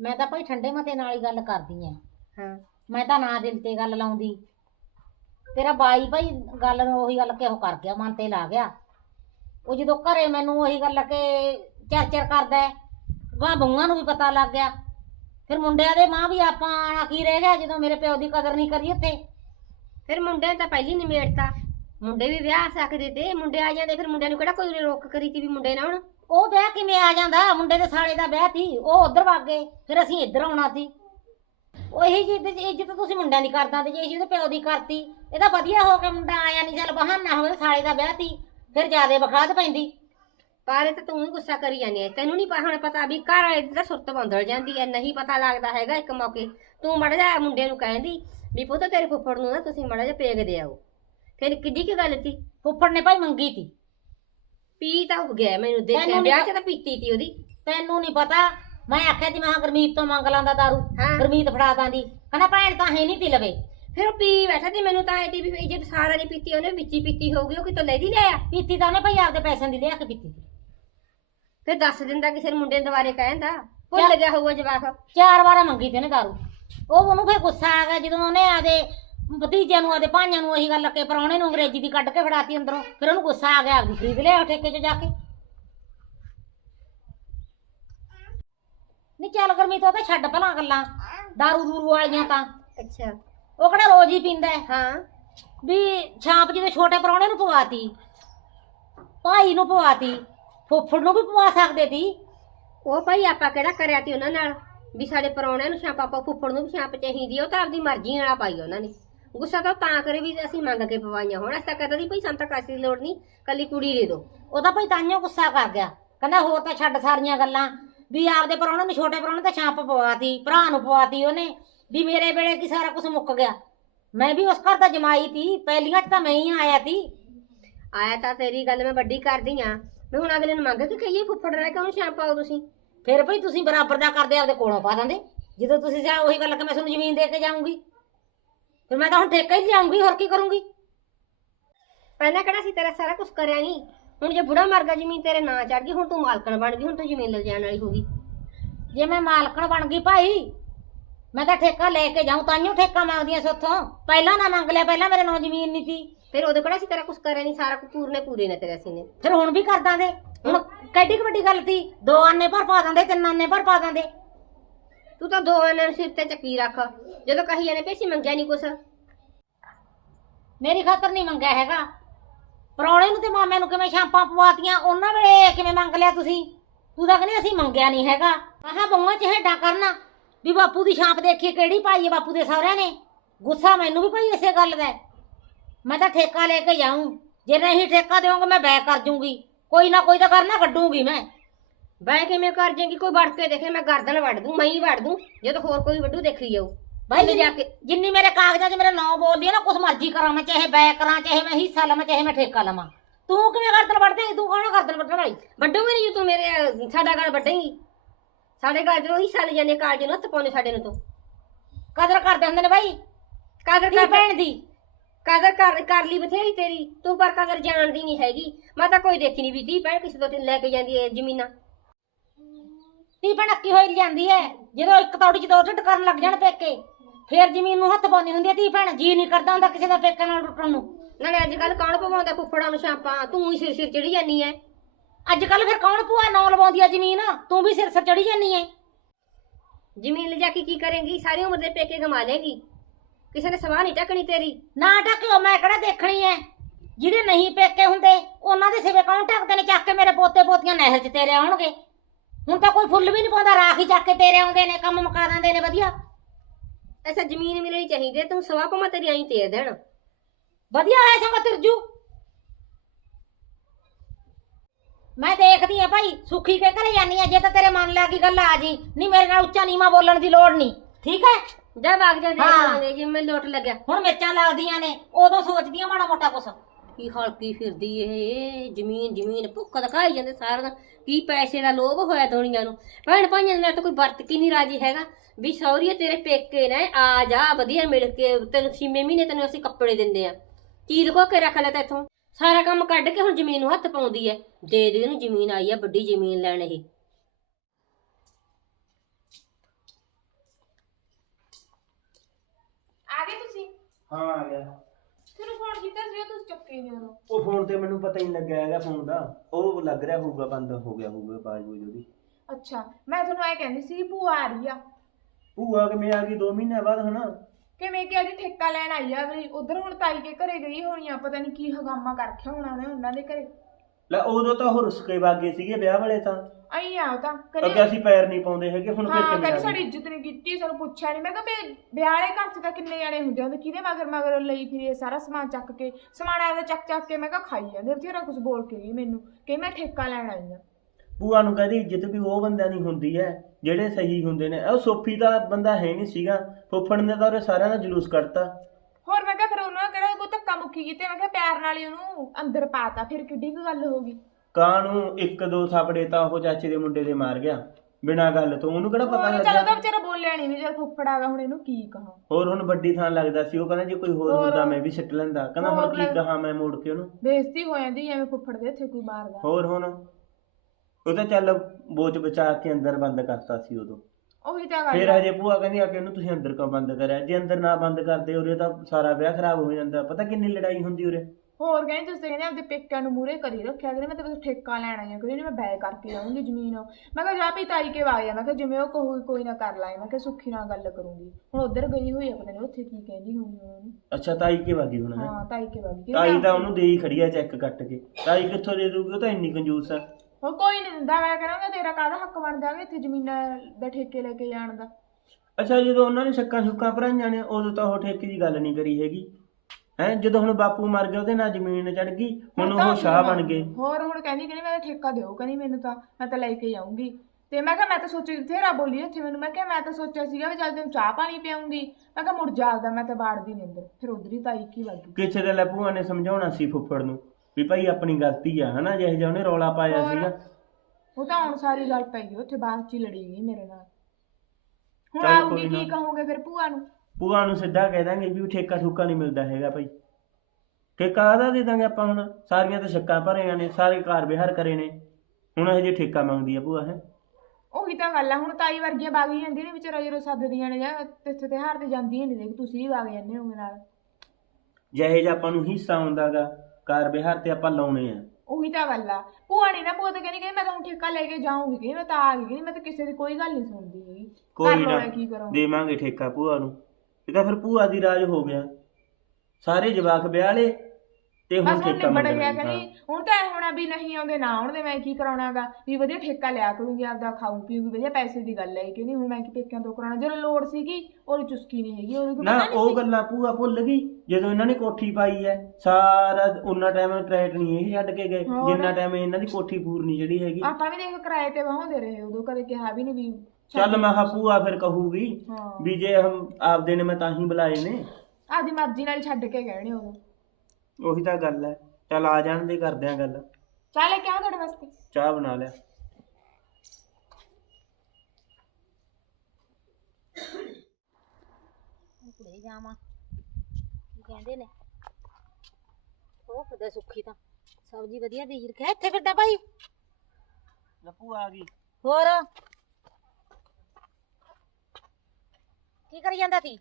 ਮੈਂ ਤਾਂ ਭਾਈ ਠੰਡੇ ਮਤੇ ਨਾਲ ਹੀ ਗੱਲ ਕਰਦੀ ਆ। ਹਾਂ। ਮੈਂ ਤਾਂ ਨਾ ਦਿਲ ਤੇ ਗੱਲ ਲਾਉਂਦੀ। ਤੇਰਾ ਬਾਈ ਭਾਈ ਗੱਲ ਉਹੀ ਗੱਲ ਕਿਹੋ ਕਰ ਗਿਆ ਮਨ ਤੇ ਲਾ ਗਿਆ। ਉਹ ਜਦੋਂ ਘਰੇ ਮੈਨੂੰ ਉਹੀ ਗੱਲ ਕਿ ਚਰ ਚਰ ਕਰਦਾ ਹੈ ਗਾਂ ਬਹੂਆਂ ਨੂੰ ਵੀ ਪਤਾ ਲੱਗ ਗਿਆ। ਫਿਰ ਮੁੰਡਿਆਂ ਦੇ ਮਾਂ ਵੀ ਆਪਾਂ ਕੀ ਰਹਿ ਗਿਆ ਜਦੋਂ ਮੇਰੇ ਪਿਓ ਦੀ ਕਦਰ ਨਹੀਂ ਕਰੀ ਉੱਥੇ। ਫਿਰ ਮੁੰਡੇ ਨੇ ਤਾਂ ਪਹਿਲੀ ਨਿਮੇੜਤਾ। ਮੁੰਡੇ ਵੀ ਵਿਆਹ ਸਕਦੇ ਤੇ ਮੁੰਡੇ ਆ ਜਾਂਦੇ ਫਿਰ ਮੁੰਡਿਆਂ ਨੂੰ ਕਿਹੜਾ ਕੋਈ ਰੋਕ ਕਰੀ ਤੀ ਵੀ ਮੁੰਡੇ ਨਾ ਹੁਣ ਉਹ ਵਿਆਹ ਕਿਵੇਂ ਆ ਜਾਂਦਾ? ਮੁੰਡੇ ਦੇ ਸਾਲੇ ਦਾ ਵਿਆਹ ਸੀ ਉਹ ਉਧਰ ਵਗ ਗਏ ਫਿਰ ਅਸੀਂ ਇੱਧਰ ਆਉਣਾ ਸੀ। ਉਹੀ ਜਿੱਦ ਇੱਜ਼ਤ ਤੁਸੀਂ ਮੁੰਡਿਆਂ ਦੀ ਕਰਦਾ ਤੇ ਜੇ ਅਸੀਂ ਉਹਦੇ ਪਿਓ ਦੀ ਕਰਤੀ ਇਹ ਤਾਂ ਵਧੀਆ ਹੋ ਗਿਆ ਮੁੰਡਾ ਆਇਆ ਨਹੀਂ ਚੱਲ ਬਹਾਨਾ ਹੋਵੇ ਸਾਲੇ ਦਾ ਵਿਆਹ ਸੀ ਫਿਰ ਜਿਆਦੇ ਬਖਾਤ ਪੈਂਦੀ। ਪਾਰੇ ਤਾਂ ਤੂੰ ਹੀ ਗੁੱਸਾ ਕਰੀ ਜਾਂਦੀ ਹੈ ਤੈਨੂੰ ਨਹੀਂ ਹੁਣ ਪਤਾ ਵੀ ਘਰ ਵਾਲੇ ਦੀ ਤਾਂ ਸੁਰਤ ਬੰਦਲ ਜਾਂਦੀ ਹੈ ਨਹੀਂ ਪਤਾ ਲੱਗਦਾ ਹੈਗਾ ਇੱਕ ਮੌਕੇ। ਤੂੰ ਮੜ ਜਾ ਮੁੰਡੇ ਨੂੰ ਕਹਿੰਦੀ ਵੀ ਪੁੱਤ ਤੇਰੇ ਫੁੱਫੜ ਨੂੰ ਨਾ ਤੁਸੀਂ ਮੜਾ ਜਾ ਪੇਗ ਦੇ ਆਓ। ਫਿਰ ਕਿੱਡੀ ਕੀ ਗੱਲ ਸੀ? ਫੁੱਫੜ ਨੇ ਭਾਈ ਮੰਗੀ ਤੀ। ਪੀ ਤਾਂ ਹੋ ਗਿਆ ਮੈਨੂੰ ਦੇਖਿਆ ਤੈਨੂੰ ਨੀ ਵਿਆਹ 'ਚ ਤਾਂ ਪੀਤੀ ਤੀ ਉਹਦੀ। ਤੈਨੂੰ ਨਹੀਂ ਪਤਾ ਮੈਂ ਆਖਿਆ ਸੀ ਮੈਂ ਕਿਹਾ ਗੁਰਮੀਤ ਤੋਂ ਮੰਗ ਲਾਂਦਾ ਦਾਰੂ ਹਾਂ। ਗੁਰਮੀਤ ਫੜਾ ਦਾਂਦੀ। ਕਹਿੰਦਾ ਭੈਣ ਤਾਂ ਹੈ ਨਹੀਂ ਤੀ ਲਵੇ। ਫਿਰ ਉਹ ਪੀ ਬੈਠਾ ਤੇ ਮੈਨੂੰ ਤਾਂ ਆਈ ਵੀ ਇੱਜ਼ਤ ਸਾਰਾ ਨਹੀਂ ਪੀਤੀ ਉਹਨੇ ਵਿੱਚ ਹੀ ਪੀਤੀ ਹੋਊਗੀ ਉਹ ਕਿਤੋਂ ਲੈਦੀ ਲਿਆ? ਪੀਤੀ ਤਾਂ ਉਹਨੇ ਭਾਈ ਆਪਦੇ ਪੈਸਿਆਂ ਦੀ ਲਿਆ ਕੇ ਪੀਤੀ ਫਿਰ ਦੱਸ ਦਿੰਦਾ ਕਿਸੇ ਨੂੰ ਮੁੰਡੇ ਨੂੰ ਦੁਬਾਰੇ ਕਹਿੰਦਾ ਭੁੱਲ ਗਿਆ ਹੋਊਗਾ ਜਵਾਕ। ਚਾਰ ਵਾਰਾਂ ਮੰਗੀ ਤੇ ਉਹਨੇ ਦਾਰੂ। ਉਹ ਉਹਨੂੰ ਫਿਰ ਗੁੱਸਾ ਆ ਗਿਆ ਜਦੋਂ ਉਹਨੇ ਆਦੇ ਭਤੀਜਿਆਂ ਨੂੰ ਆਦੇ ਭਾਈਆਂ ਨੂੰ ਉਹੀ ਗੱਲ ਕੇ ਪਰਾਉਣੇ ਨੂੰ ਅੰਗਰੇਜ਼ੀ ਦੀ ਕੱਢ ਕੇ ਫੜਾਤੀ ਅੰਦਰੋਂ ਫਿਰ ਉਹਨੂੰ ਗੁੱਸਾ ਆ ਗਿਆ ਆਪਦੀ ਖਰੀਦ ਲਿਆ ਠੇਕੇ 'ਚ ਜਾ ਕੇ। ਨਹੀਂ ਚੱਲ ਗਰਮੀ ਤੋਂ ਤਾਂ ਛੱਡ ਭਲਾ ਗੱਲਾਂ ਦਾਰੂ ਦੂਰੂ ਵਾਲੀਆਂ ਤਾਂ। ਅੱਛਾ। ਉਹ ਕਿਹੜਾ ਰੋਜ਼ ਹੀ ਪੀਂਦਾ ਹੈ। ਹਾਂ। ਵੀ ਛਾਪ ਜਿਹਦੇ ਛੋਟੇ ਪਰਾਉਣੇ ਨੂੰ ਪਵਾਤੀ ਭਾਈ ਨੂੰ ਪਵਾਤੀ ਫੁੱਫੜ ਨੂੰ ਵੀ ਪਵਾ ਸਕਦੇ ਤੀ ਉਹ ਭਾਈ ਆਪਾਂ ਕਿਹੜਾ ਕਰਿਆ ਤੀ ਉਹਨਾਂ ਨਾਲ? ਵੀ ਸਾਡੇ ਪਰੌਣਿਆਂ ਨੂੰ ਛਾਪ ਆਪਾਂ ਫੁੱਫੜ ਨੂੰ ਵੀ ਛਾਪ ਚਾਹੀਦੀ ਆ, ਉਹ ਤਾਂ ਆਪਦੀ ਮਰਜ਼ੀ ਨਾਲ ਪਾਈ ਉਹਨਾਂ ਨੇ। ਗੁੱਸਾ ਤਾਂ ਤਾਂ ਕਰੇ ਵੀ ਅਸੀਂ ਮੰਗ ਕੇ ਪਵਾਈਆਂ ਹੁਣ। ਅਸੀਂ ਤਾਂ ਕਹਦਾ ਦੀ ਭਈ ਸਾਨੂੰ ਤਾਂ ਕਾਸੀ ਦੀ ਲੋੜ ਨਹੀਂ ਕੱਲੀ ਕੁੜੀ ਦੇ ਦਿਓ। ਉਹਦਾ ਭਾਈ ਤਾਂਿਓ ਗੁੱਸਾ ਕਰ ਗਿਆ। ਕਹਿੰਦਾ ਹੋਰ ਤਾਂ ਛੱਡ ਸਾਰੀਆਂ ਗੱਲਾਂ। ਵੀ ਆਪਦੇ ਪਰੌਣੇ ਨੂੰ ਛੋਟੇ ਪਰੌਣੇ ਤਾਂ ਛਾਂਪ ਪਵਾਤੀ ਭਰਾ ਨੂੰ ਪਵਾਤੀ ਉਹਨੇ। ਵੀ ਮੇਰੇ ਵੇਲੇ ਕੀ ਸਾਰਾ ਕੁਝ ਮੁੱਕ ਗਿਆ। ਮੈਂ ਵੀ ਉਸ ਘਰ ਦਾ ਜਮਾਈ ਤੀ ਪਹਿਲੀਆਂ 'ਚ ਤਾਂ ਮੈਂ ਹੀ ਆਇਆ ਤੀ। ਆਇਆ ਤਾਂ ਤੇਰੀ ਗੱਲ ਮੈਂ ਵੱਡੀ ਕਰਦੀ ਆ। ਮੈਂ ਹੁਣ ਅਗਲੇ ਨੂੰ ਮੰਗ ਕੇ ਕਹੀਏ ਫੁੱਫੜ ਰਹਿ ਕੇ ਉਹਨੂੰ ਸ਼ਾਮ ਪਾਓ ਤੁਸੀਂ। ਫਿਰ ਭਈ ਤੁਸੀਂ ਬਰਾਬਰ ਦਾ ਕਰਦੇ ਆਪਦੇ ਕੋਲੋਂ ਪਾ ਦਿੰਦੇ। ਜਦੋਂ ਤੁਸੀਂ ਜਾ ਉਹੀ ਗੱਲ ਕਿ ਮੈਂ ਤੁਹਾਨੂੰ ਜ਼ਮੀਨ ਦੇ ਕੇ ਜਾਊਂਗੀ। ਫਿਰ ਮੈਂ ਤਾਂ ਹੁਣ ਠੇਕਾ ਹੀ ਲਿਆਉਂਗੀ ਹੋਰ ਕੀ ਕਰੂੰਗੀ? ਪਹਿਲਾਂ ਕਿਹੜਾ ਸੀ ਤੇਰਾ ਸਾਰਾ ਕੁਝ ਕਰਿਆ ਨਹੀਂ ਹੁਣ ਜੇ ਬੁੜਾ ਮਰ ਗਿਆ ਜ਼ਮੀਨ ਤੇਰੇ ਨਾਂ ਚੜ ਗਈ ਹੁਣ ਤੂੰ ਮਾਲਕਣ ਬਣ ਗਈ ਹੁਣ ਤੂੰ ਜ਼ਮੀਨ ਲੈ ਜਾਣ ਵਾਲੀ ਹੋ ਗਈ। ਜੇ ਮੈਂ ਮਾਲਕਣ ਬਣ ਗਈ ਭਾਈ ਮੈਂ ਤਾਂ ਠੇਕਾ ਲੈ ਕੇ ਜਾਊਂ ਤਾਈਓ ਠੇਕਾ ਮੰਗਦੀਆਂ ਸੋਥੋਂ ਪਹਿਲਾਂ ਨਾ ਮੰਗ ਲਿਆ ਪਹਿਲਾਂ ਮੇਰੇ ਨਾਂ ਜ਼ਮੀਨ ਨਹੀਂ ਸੀ। ਫਿਰ ਉਹਦੇ ਕਿਹੜਾ ਸੀ ਤੇਰਾ ਕੁਝ ਕਰਿਆ ਨਹੀਂ ਸਾਰਾ ਕੁਝ ਪੂਰਨੇ ਪੂਰੇ ਨੇ ਤੇਰੇ ਸੀਨੇ। ਫਿਰ ਹੁਣ ਵੀ ਕਰ ਦਾਂਦੇ ਹੁਣ ਕਿੱਡੀ ਕੁ ਵੱਡੀ ਗੱਲ ਸੀ ਦੋ ਆਨੇ ਭਰ ਪਾ ਦਿੰਦੇ ਤਿੰਨ ਆਨੇ ਭਰ ਪਾ ਦਿੰਦੇ। ਤੂੰ ਤਾਂ ਦੋ ਆਨਿਆਂ ਨੂੰ ਸਿਰ ਤੇ ਚੱਕੀ ਰੱਖ। ਜਦੋਂ ਕਹੀ ਜਾਨੇ ਪੈਸੇ ਮੰਗਿਆ ਨਹੀਂ ਕੁਛ। ਮੇਰੀ ਖਾਤਰ ਨਹੀਂ ਮੰਗਿਆ ਹੈਗਾ। ਪਰੌਣੇ ਨੂੰ ਤੇ ਮਾਮੇ ਨੂੰ ਕਿਵੇਂ ਛਾਂਪਾਂ ਪਵਾਤੀਆਂ ਉਹਨਾਂ ਵੇਲੇ ਕਿਵੇਂ ਮੰਗ ਲਿਆ ਤੁਸੀਂ? ਤੂੰ ਤਾਂ ਕਹਿੰਦੀ ਅਸੀਂ ਮੰਗਿਆ ਨਹੀਂ ਹੈਗਾ। ਆਹਾਂ ਬੰਗਾਂ ਚ ਹੇਡਾ ਕਰਨਾ ਵੀ ਬਾਪੂ ਦੀ ਛਾਂਪ ਦੇਖੀ ਕਿਹੜੀ ਪਾਈ ਹੈ ਬਾਪੂ ਦੇ ਸਹੁਰਿਆਂ ਨੇ। ਗੁੱਸਾ ਮੈਨੂੰ ਵੀ ਭਾਈ ਇਸੇ ਗੱਲ ਦਾ। ਹੈ। ਮੈਂ ਤਾਂ ਠੇਕਾ ਲੈ ਕੇ ਜਾਊਂ। ਜੇ ਨਹੀਂ ਠੇਕਾ ਦੇਵਾਂਗਾ ਮੈਂ ਬੈ ਕਰ ਜੂੰਗੀ। ਕੋਈ ਨਾ ਕੋਈ ਤਾਂ ਕਰਨਾ ਕੱਢੂੰਗੀ ਮੈਂ। ਬੈ ਕਿਵੇਂ ਕਰ ਜਾਏਗੀ ਕੋਈ ਵੜ ਕੇ ਦੇਖੇ ਮੈਂ ਗਰਦਨ ਵੱਢ ਦੂੰ ਮੈਂ ਹੀ ਵੱਢ ਦੂੰ ਜਦੋਂ ਹੋਰ ਕੋਈ ਵੱਢੂ ਦੇਖੀ ਜਾਊ। ਭਾਈ ਜਾ ਕੇ- ਜਿੰਨੀ ਮੇਰੇ ਕਾਗਜ਼ਾਂ 'ਚ ਮੇਰੇ ਨਾਂ ਬੋਲਦੀ ਹੈ ਨਾ ਕੁਛ ਮਰਜ਼ੀ ਕਰਾਂ ਮੈਂ ਚਾਹੇ ਬੈ ਕਰਾਂ ਚਾਹੇ ਮੈਂ ਹਿੱਸਾ ਲਵਾਂ ਚਾਹੇ ਮੈਂ ਠੇਕਾ ਲਵਾਂ। ਤੂੰ ਕਿਵੇਂ ਗਰਦਨ ਵੱਢਦੇ? ਤੂੰ ਕੌਣ ਗਰਦਨ ਵੱਢਣ ਵਾਲੀ? ਵੱਡੂਗੀ ਨਹੀਂ ਤੂੰ ਮੇਰੇ ਅਹ, ਸਾਡਾ ਘਰ ਵੱਢੇਂਗੀ ਸਾਡੇ ਘਰ ਜਦੋਂ ਹੀ ਸਾਲ ਜਾਂਦੇ ਕਾਲਜ ਨੂੰ ਹੱਥ ਪਾਉਣੇ ਸਾਡੇ ਨੂੰ ਤੂੰ। ਕਦਰ ਕਰਦੇ ਹੁੰਦੇ ਨੇ ਭਾਈ ਕਦਰ ਧੀ ਕਰ ਭੈਣ ਦੀ। ਕਦਰ ਕਰ ਕਰ ਲਈ ਬਥੇਰੀ ਤੇਰੀ। ਤੂੰ ਪਰ ਕਦਰ ਜਾਣਦੀ ਨਹੀਂ ਹੈਗੀ। ਮੈਂ ਤਾਂ ਕੋਈ ਦੇਖੀ ਨਹੀਂ ਵੀ ਧੀ ਭੈਣ ਕਿਸੇ ਤੋਂ ਤੇ ਲੈ ਕੇ ਜਾਂਦੀ ਹੈ ਜ਼ਮੀਨਾਂ। ਧੀ ਭੈਣ ਅੱਕੀ ਹੋਈ ਜਾਂਦੀ ਹੈ ਜਦੋਂ ਇੱਕ ਤੌੜੀ 'ਚ ਦੋ ਢਿੱਡ ਕਰਨ ਲੱਗ ਜਾਣ ਪੇਕੇ। ਫੇਰ ਜ਼ਮੀਨ ਨੂੰ ਹੱਥ ਪਾਉਂਦੀ ਹੁੰਦੀ ਹੈ ਧੀ ਭੈਣ ਜੀ ਨਹੀਂ ਕਰਦਾ ਹੁੰਦਾ ਕਿਸੇ ਦਾ ਪੇਕੇ ਨਾਲ ਟੁੱਟਣ ਨੂੰ। ਨਾਲੇ ਅੱਜ ਕੱਲ ਕੌਣ ਪਵਾਉਂਦਾ ਫੁੱਫੜਾਂ ਨੂੰ ਸ਼ਾਂਪਾਂ ਤੂੰ ਹੀ ਸਿਰ ਸਿਰ ਚੜੀ ਜਾਨੀ ਐ। ਅੱਜ ਕੱਲ ਫਿਰ ਕੌਣ ਭੂਆ ਨਾਂ ਲਵਾਉਂਦੀ ਆ ਜ਼ਮੀਨ? ਤੂੰ ਵੀ ਸਿਰ ਸਿਰ ਚੜੀ ਜਾਨੀ ਹੈ ਜ਼ਮੀਨ ਲਿਜਾ ਕੇ ਕੀ ਕਰੇਂਗੀ? ਸਾਰੀ ਉਮਰ ਦੇ ਪੇਕੇ ਕਮਾ ਲੇਗੀ। ਕਿਸੇ ਨੇ ਸਵਾਹ ਨਹੀਂ ਟੱਕਣੀ ਤੇਰੀ। ਨਾ ਟਕਿਓ ਮੈਂ ਕਿਹੜਾ ਦੇਖਣੀ ਐ? ਜਿਹਦੇ ਨਹੀਂ ਪੇਕੇ ਹੁੰਦੇ ਉਹਨਾਂ ਦੇ ਸਿਵੇ ਕੌਣ ਟੱਕਦੇ ਨੇ? ਚੱਕ ਕੇ ਮੇਰੇ ਪੋਤੇ ਪੋਤੀਆਂ ਨਹਿਰ 'ਚ ਤੇਰੇ ਆਉਣਗੇ। ਹੁਣ ਤਾਂ ਕੋਈ ਫੁੱਲ ਵੀ ਨਹੀਂ ਪਾਉਂਦਾ ਰਾਖ ਹੀ ਚੱਕ ਕੇ ਤੇਰੇ ਆਉਂਦੇ ਨੇ ਕੰਮ ਮੁਕਾ ਦਿੰਦੇ ਨੇ ਵਧੀਆ। ਐਸਾ ਜ਼ਮੀਨ ਮਿਲਣੀ ਚਾਹੀਦੀ ਤੂੰ ਸਵਾਹ ਪਮਾ ਤੇਰੀ ਆਈ ਤੇਰ ਦੇਣ। ਵਧੀਆ ਹੈ ਸੰਗਾ ਤਿਰਜੂ ਮੈਂ ਦੇਖਦੀ ਆ ਭਾਈ ਸੁਖੀ ਕੇ ਘਰੇ ਜਾਨੀ ਆ ਜੇ ਤਾਂ ਤੇਰੇ ਮਨ ਲੱਗੀ ਗੱਲ ਆ ਜੀ। ਨਹੀਂ ਮੇਰੇ ਨਾਲ ਉੱਚਾ ਨੀਵਾ ਬੋਲਣ ਦੀ ਲੋੜ ਨਹੀਂ। ਠੀਕ ਹੈ? ਜਾ ਬਾਗ ਜਾ ਦੇਖ ਹਾਂ। ਲਾਂਗੇ ਜੇ ਮੈਂ ਲੋਟ ਲੱਗਿਆ। ਹੁਣ ਮਿਰਚਾਂ ਲੱਗਦੀਆਂ ਨੇ ਉਦੋਂ ਸੋਚਦੀ ਆ ਮਾੜਾ ਮੋਟਾ ਕੁਛ। ਕੀ ਹਲਕੀ ਫਿਰਦੀ ਇਹ ਜ਼ਮੀਨ ਜ਼ਮੀਨ ਭੁੱਖ ਦਿਖਾਈ ਜਾਂਦੇ ਸਾਰਾ ਦਿਨ ਕੀ ਪੈਸੇ ਦਾ ਲੋਭ ਹੋਇਆ ਦੁਨੀਆ ਨੂੰ। ਭੈਣ ਭਾਈਆਂ ਨਾਲ ਤਾਂ ਕੋਈ ਵਰਤ ਕੀ ਨਹੀਂ ਰਾਜੀ ਹੈਗਾ। ਵੀ ਸੌਰੀਏ ਤੇਰੇ ਪੇਕੇ ਨੇ ਆ ਜਾ ਵਧੀਆ ਮਿਲ ਕੇ ਤੈਨੂੰ ਛੀਵੇਂ ਮਹੀਨੇ ਤੈਨੂੰ ਅਸੀਂ ਕੱਪੜੇ ਦਿੰਦੇ ਆ। ਕੀ ਲੁਕੋ ਕੇ ਰੱਖ ਲੈ ਤੈਥੋਂ ਸਾਰਾ ਕੰਮ ਕੱਢ ਕੇ ਹੁਣ ਜ਼ਮੀਨ ਨੂੰ ਹੱਥ ਪਾਉਂਦੀ ਐ। ਦੇ ਦੇ ਇਹਨੂੰ ਜ਼ਮੀਨ ਆਈ ਆ ਵੱਡੀ ਜ਼ਮੀਨ ਲੈਣ ਇਹ। ਆ ਗਏ ਤੁਸੀਂ? ਹਾਂ ਆ ਗਿਆ। ਤੁਹਾਨੂੰ ਫੋਨ ਕੀਤਾ ਸੀ ਤੁਸੀਂ ਚੱਕੇ ਨਹੀਂ ਉਹ ਫੋਨ ਤੇ ਮੈਨੂੰ ਪਤਾ ਹੀ ਨਹੀਂ ਲੱਗਿਆ ਹੈਗਾ ਫੋਨ ਦਾ। ਉਹ ਲੱਗ ਰਿਹਾ ਹੋਊਗਾ ਬੰਦ ਹੋ ਗਿਆ ਹੋਊਗਾ ਬਾਜ ਬੂਜ ਉਹਦੀ। ਅੱਛਾ ਮੈਂ ਤੁਹਾਨੂੰ ਐ ਕਹਿੰਦੀ ਸੀ ਭੂਆ ਆ ਰਹੀ ਆ। ਭੂਆ ਕਿਵੇਂ ਆ ਗਈ? 2 ਮਹੀਨੇ ਬਾਅਦ ਹਨਾ ਕਿਵੇਂ ਕਿ ਅੱਜ ਠੇਕਾ ਲੈਣ ਆਈ ਆ ਅਗਲੀ? ਉਧਰ ਹੁਣ ਤਾਈ ਕੇ ਘਰੇ ਗਈ ਹੋਣੀ ਆ ਪਤਾ ਨਹੀਂ ਕੀ ਹਗਾਮਾ ਕਰ ਰੱਖਿਆ ਹੋਣਾ ਉਹਨੇ ਉਹਨਾਂ ਦੇ ਘਰੇ। ਲੈ ਉਦੋਂ ਤਾਂ ਉਹ ਰੁਸਕੇ ਵਾਗੇ ਸੀਗੇ ਵਿਆਹ ਵਾਲੇ ਤਾਂ। ਆਈ ਆ ਉਹ ਤਾਂ ਅੱਗੇ ਕਰੇ ਅਸੀਂ ਪੈਰ ਨਹੀਂ ਪਾਉਂਦੇ ਹੈਗੇ ਹੁਣ ਫਿਰ ਹਾਂ ਕਿਵੇਂ ਕਹਿੰਦੀ ਆ ਸਾਡੀ? ਇੱਜ਼ਤ ਨਹੀਂ ਕੀਤੀ ਸਾਨੂੰ ਪੁੱਛਿਆ ਨਹੀਂ ਮੈਂ ਕਿਹਾ ਵੀ ਵਿਆਹ ਵਾਲੇ ਘਰ 'ਚ ਤਾਂ ਕਿੰਨੇ ਜਾਣੇ ਹੁੰਦੇ ਹੁੰਦੇ ਕਿਹਦੇ ਮਗਰ ਮਗਰ ਲਈ ਫਿਰੇ ਸਾਰਾ ਸਮਾਨ ਚੱਕ ਕੇ? ਸਮਾਨ ਆਪਦਾ ਚੱਕ ਚੱਕ ਕੇ ਮੈਂ ਕਿਹਾ ਖਾਈ ਜਾਂਦੇ ਬਥੇਰਾ ਕੁਝ ਬੋਲ ਕੇ ਗਈ ਮੈਨੂੰ ਕਿ ਮੈਂ ਠੇਕਾ ਲੈਣ ਆਈ ਆ। ਭੂਆ ਨੂੰ ਕਹਦੀ ਇੱਜ਼ਤ ਵੀ ਉਹ ਬੰਦਿਆਂ ਦੀ ਹੁੰਦੀ ਹੈ। ਜਿਹੜੇ ਸਹੀ ਹੁੰਦੇ ਨੇ। ਉਹ ਸੋਫੀ ਦਾ ਬੰਦਾ ਹੈ ਨਹੀਂ ਸੀਗਾ। ਫੁੱਫੜ ਨੇ ਤਾਂ ਉਹਦੇ ਸਾਰਿਆਂ ਦਾ ਜਲੂਸ ਕੱਢਤਾ। ਹੋਰ ਮੈਂ ਕਿਹਾ ਫਿਰ ਉਹਨਾਂ ਕਿਹੜਾ ਕੋਈ ਧੱਕਾ ਮੁੱਕੀ ਕੀਤੀ? ਮੈਂ ਕਿਹਾ ਪਿਆਰ ਨਾਲ ਹੀ ਉਹਨੂੰ ਅੰਦਰ ਪਾਤਾ। ਫਿਰ ਕਿੱਡੀ ਕੁ ਗੱਲ ਹੋ ਗਈ? ਕਾਂ ਨੂੰ ਇੱਕ ਦੋ ਥਾਪੜੇ ਤਾਂ ਉਹ ਚਾਚੇ ਦੇ ਮੁੰਡੇ ਦੇ ਮਾਰ ਗਿਆ। ਬਿਨਾਂ ਗੱਲ ਤੋਂ। ਉਹਨੂੰ ਕਿਹੜਾ ਪਤਾ ਚਲੋ ਤਾਂ ਵਿਚਾਰਾ ਬੋਲਿਆ ਨਹੀਂ ਵੀ ਜਦ ਫੁੱਫੜ ਆ ਗਿਆ ਹੁਣ ਇਹਨੂੰ ਕੀ ਕਹਾਂ? ਹੋਰ ਹੁਣ ਵੱਡੀ ਥਾਂ ਲੱਗਦਾ ਸੀ। ਉਹ ਕਹਿੰਦਾ ਜੇ ਕੋਈ ਹੋਰ ਹੋਰ। ਹੁੰਦਾ ਮੈਂ ਵੀ ਸਿੱਟ ਲੈਂਦਾ। ਕਹਿੰਦਾ ਹੁਣ ਕੀ ਲੱਗ- ਕਹਾਂ ਮੈਂ ਮੋੜ ਕੇ ਉਹਨੂੰ? ਬੇਇੱਜ਼ਤੀ ਹੋ ਜਾਂਦੀ ਐਵੇਂ ਫੁੱਫੜ ਦੇ ਇੱਥੇ ਕੋਈ ਮਾਰਦਾ। ਹੋਰ ਹੁਣ? ਉਹ ਤਾਂ ਚੱਲ ਬੋਝ ਬਚਾ ਕੇ ਅੰਦਰ ਬੰਦ ਕਰਤਾ ਸੀ ਉਦੋਂ। ਉਹੀ ਤਾਂ ਗੱਲ ਫਿਰ ਆ। ਹਜੇ ਭੂਆ ਕਹਿੰਦੀ ਆ ਕਿ ਇਹਨੂੰ ਤੁਸੀਂ ਅੰਦਰ ਕਿਉਂ ਬੰਦ ਕਰਿਆ? ਜੇ ਅੰਦਰ ਨਾ ਬੰਦ ਕਰਦੇ ਉਰੇ ਤਾਂ ਸਾਰਾ ਵਿਆਹ ਖਰਾਬ ਹੋ ਜਾਂਦਾ। ਪਤਾ ਕਿੰਨੀ ਲੜਾਈ ਹੁੰਦੀ ਉਰੇ? ਹੋਰ ਕਹਿੰਦੇ ਤੁਸੀਂ ਤਾਂ ਕਹਿੰਦੇ ਆਪਦੇ ਪੇਕਿਆਂ ਨੂੰ ਮੂਰੇ ਕਰੀ ਰੱਖਿਆ ਕਰੇ। ਮੈਂ ਤਾਂ ਬਸ ਠੇਕਾ ਲੈਣ ਆਈ ਆ। ਕੋਈ ਨਹੀਂ ਮੈਂ ਬੈ ਕਰਕੇ ਆਉਂਗੀ ਜ਼ਮੀਨ। ਮੈਂ ਕਿਹਾ ਜਾ ਵੀ ਤਾਈ ਕੇ ਵਾਗ ਜਾ। ਮੈਂ ਕਿਹਾ ਜਿਵੇਂ ਉਹ ਕਹੂਗੀ ਕੋਈ ਨਾ ਕਰ ਲਾਂਗੇ। ਮੈਂ ਕਿਹਾ ਸੁੱਖੀ ਨਾਲ ਗੱਲ ਕਰੂੰਗੀ। ਹੁਣ ਉਧਰ ਗਈ ਹੋਈ ਆ ਪਤਾ ਨਹੀਂ ਉੱਥੇ ਕੀ ਕਹਿੰਦੀ ਹੋਣੀ ਉਹਨਾਂ। ਅੱਛਾ ਤਾਈ ਕੇ ਵਾਗੀ ਹੁਣ ਹੈ ਹਾਂ ਤਾਈ ਕੇ ਵਾਗ ਤਾਈ ਤਾਂ ਉਹਨੂੰ ਦੇ ਹੀ ਖੜੀ ਆ ਚੈੱਕ ਕੱਟ ਕੇ। ਤਾਈ ਕਿੱਥੋਂ ਦੇ ਦੂਗੀ ਉਹ ਤਾਂ ਇੰਨੀ ਕੰਜੂਸ ਆ। ਹੋਰ ਕੋਈ ਨਹੀਂ ਦਿੰਦਾ ਮੈਂ ਕਰਾਂਗਾ ਤੇਰਾ ਕਾਹਦਾ ਹੱਕ ਬਣਦਾ ਵੇ ਇੱਥੇ ਜ਼ਮੀਨਾਂ ਦਾ ਠੇਕੇ ਲੈ ਕੇ ਜਾਣ ਦਾ? ਅੱਛਾ ਜਦੋਂ ਉਹਨਾਂ ਨੇ ਸ਼ੱਕਾਂ ਸ਼ੁੱਕਾਂ ਭਰਾਈਆਂ ਨੇ ਉਦੋਂ ਤਾਂ ਉਹ ਠੇਕੇ ਦੀ ਗੱਲ ਨਹੀਂ ਕਰੀ ਹੈਗੀ। ਹੈ ਜਦੋਂ ਹੁਣ ਬਾਪੂ ਮਰ ਗਿਆ ਉਹਦੇ ਨਾਲ ਜ਼ਮੀਨ ਚੜ ਗਈ ਹੁਣ ਤਾਂ ਉਹ ਸ਼ਾਹ ਬਣ ਗਏ। ਹੋਰ ਹੁਣ ਕਹਿੰਦੀ ਕਹਿੰਦੀ ਮੈਂ ਤਾਂ ਠੇਕਾ ਦਿਓ ਕਹਿੰਦੀ ਮੈਨੂੰ ਤਾਂ ਮੈਂ ਤਾਂ ਲੈ ਕੇ ਜਾਊਂਗੀ। ਤੇ ਮੈਂ ਕਿਹਾ ਮੈਂ ਤਾਂ ਸੋਚੀ ਬਥੇਰਾ ਬੋਲੀ ਇੱਥੇ ਮੈਨੂੰ ਮੈਂ ਕਿਹਾ ਮੈਂ ਤਾਂ ਸੋਚਿਆ ਸੀਗਾ ਵੀ ਚੱਲ ਤੈਨੂੰ ਚਾਹ ਪਾਣੀ ਪਿਆਉਂਗੀ ਮੈਂ ਕਿਹਾ ਮੁੜ ਜਾਗਦਾ ਮੈਂ ਤਾਂ ਬਾੜਦੀ ਨਹੀਂ ਅੰਦਰ। ਫਿਰ ਉਧਰ ਹੀ ਤਾਈ ਕੀ ਲੱਗੀ ਕਿਸੇ ਦੇ ਲੈ ਭੂਆ ਨੇ ਸਮਝਾਉਣਾ ਸੀ ਫੁੱਫੜ ਨੂੰ? ਵੀ ਭਾਈ ਆਪਣੀ ਗਲਤੀ ਆ ਹਨਾ ਜਿਹੇ ਜਿਹਾ ਉਹਨੇ ਰੌਲਾ ਪਾਇਆ ਹੋਰ। ਸੀਗਾ। ਉਹ ਤਾਂ ਹੁਣ ਸਾਰੀ ਗੱਲ ਪੈ ਗਈ ਉੱਥੇ ਬਾਅਦ ਚ ਹੀ ਲੜੀ ਗਈ ਮੇਰੇ ਨਾਲ। ਹੁਣ ਚੱਲ ਕੋਈ। ਕੀ ਕਹੋਗੇ ਫਿਰ ਭੂਆ ਨੂੰ? ਭੂਆ ਨੂੰ ਸਿੱਧਾ ਕਹਿ ਦਾਂਗੇ ਵੀ ਠੇਕਾ ਠੁਕਾ ਨਹੀਂ ਮਿਲਦਾ ਹੈਗਾ ਭਾਈ। ਠੇਕਾ ਆਦਾ ਦੇ ਦਾਂਗੇ ਆਪਾਂ ਹੁਣ ਸਾਰੀਆਂ ਤਾਂ ਛੱਕਾਂ ਭਰੀਆਂ ਨੇ ਸਾਰੇ ਕਾਰ ਵਿਹਾਰ ਕਰੇ ਨੇ। ਹੁਣ ਇਹ ਜੇ ਠੇਕਾ ਮੰਗਦੀ ਆ ਭੂਆ ਹੈ। ਉਹੀ ਤਾਂ ਗੱਲ ਆ ਹੁਣ ਤਾਈ ਵਰਗੀਆਂ ਬਾਗੀ ਜਾਂਦੀਆਂ ਨੇ ਵਿਚਾਰਾ ਜਦੋਂ ਸੱਦਦੀਆਂ ਨੇ ਜਾਂ ਤਿੱਥੇ ਤਿਉਹਾਰ ਤੇ ਜਾਂਦੀਆਂ ਨੇ ਦੇਖ ਤੁਸੀਂ ਵੀ ਵਗ ਜਾਂਦੇ ਹੋਗੇ ਨਾਲ। ਜਿਹੇ ਜਿਹਾ ਆਪਾਂ ਨੂੰ ਹਿੱਸਾ ਆਉਂਦਾਗਾ ਕਾਰ ਵਿਹਾਰ ਤੇ ਆਪਾਂ ਲਾਉਣੇ ਆ। ਉਹੀ ਤਾਂ ਗੱਲ ਆ। ਭੂਆ ਨੇ ਨਾ ਭੂਆ ਤਾਂ ਕਹਿੰਦੀ ਕਹਿੰਦੀ ਮੈਂ ਤਾਂ ਹੁਣ ਠੇਕਾ ਲੈ ਕੇ ਜਾਊਂਗੀ ਕਹਿੰਦੀ ਮੈਂ ਤਾਂ ਆ ਗਈ ਕਹਿੰਦੀ ਮੈਂ ਤਾਂ ਕਿਸੇ ਦੀ ਕੋਈ ਗੱਲ ਨਹੀਂ ਸੁਣਦੀ ਹੈਗੀ। ਕਰ ਕੋਈ ਲਓ ਨਾ ਮੈਂ ਕੀ ਕਰਾਂ ਦੇਵਾਂਗੇ ਠੇਕਾ ਭੂਆ ਨੂੰ। ਇਹ ਤਾਂ ਫਿਰ ਭੂਆ ਦੀ ਰਾਜ ਹੋ ਗਿਆ। ਸਾਰੇ ਜਵਾਕ ਵਿਆਹ ਲਏ ਤੇ ਹੁਣ ਬਸ ਹੁਣ ਠੇਕਾ ਨਿਬੜ ਗਿਆ। ਕਹਿੰਦੀ ਹੁਣ ਤਾਂ ਇਹ ਹੋਣਾ ਵੀ ਨਹੀਂ ਆਉਂਦੇ ਨਾ ਆਉਣ ਦੇ ਮੈਂ ਕੀ ਕਰਾਉਣਾਗਾ ਵੀ ਵਧੀਆ ਠੇਕਾ ਲਿਆ ਕਰੂੰਗੀ ਆਪਦਾ ਖਾਊ ਪੀਊਗੀ ਵਧੀਆ ਪੈਸੇ ਦੀ ਗੱਲ ਹੈ ਕਹਿੰਦੀ ਹੁਣ ਮੈਂ ਕੀ ਪੇਕਿਆਂ ਤੋਂ ਕਰਾਉਣਾ? ਜਦੋਂ ਲੋੜ ਸੀਗੀ ਉਹਦੀ ਚੁਸਕੀ ਨਹੀਂ ਹੈਗੀ ਉਹਨੂੰ ਕੋਈ ਨਾ ਪਤਾ ਨਹੀਂ ਉਹ ਸੀ। ਗੱਲਾਂ ਭੂਆ ਭੁੱਲ ਗਈ ਜਦੋਂ ਇਹਨਾਂ ਨੇ ਕੋਠੀ ਪਾਈ ਐ ਸਾਰਾ ਉਹਨਾਂ ਟਾਈਮ ਟਰੈਟ ਨਹੀਂ ਇਹ ਛੱਡ ਕੇ ਗਏ ਹੋਰ। ਜਿੰਨਾ ਟਾਈਮ ਇਹਨਾਂ ਦੀ ਕੋਠੀ ਪੂਰਨੀ ਜਿਹੜੀ ਹੈਗੀ। ਆਪਾਂ ਵੀ ਦੇਖ ਕਿਰਾਏ ਤੇ ਵਾਹੁੰਦੇ ਰਹੇ ਉਦੋਂ ਕਦੇ ਕਿਹਾ ਵੀ ਨਹੀਂ ਵੀ ਚੱਲ ਮੈਂ ਕਿਹਾ ਭੂਆ ਫਿਰ ਕਹੂਗੀ ਹਾਂ। ਵੀ ਜੇ ਹਮ ਆਪਦੇ ਨੇ ਮੈਂ ਤਾਂ ਹੀ ਬੁਲਾਏ ਨੇ। ਆਪਦੀ ਮਰਜ਼ੀ ਨਾਲ ਹੀ ਛੱਡ ਕੇ ਗਏ ਨੇ ਉਦੋਂ। ਉਹੀ ਤਾਂ ਗੱਲ ਐ ਚੱਲ ਆ ਜਾਣ ਦੇ ਕਰਦੇ ਆ ਗੱਲ। ਚਾਹ ਲੈ ਕੇ ਆਵਾਂ ਤੁਹਾਡੇ ਵਾਸਤੇ। ਚਾਹ ਬਣਾ ਲਿਆ। ਕੁੜੇ ਜਾਵਾਂ। ਕੀ ਕਹਿੰਦੇ ਨੇ? ਉਹ ਫਿਰਦਾ ਸੁੱਖੀ ਤਾਂ। ਸਬਜ਼ੀ ਵਧੀਆ ਬੀਜ ਰੱਖਿਆ। ਇੱਥੇ ਫਿਰਦਾ ਭਾਈ। ਲੈ ਭੂਆ ਆ ਗਈ। ਹੋਰ? ਕੀ ਕਰੀ ਜਾਂਦਾ ਸੀ?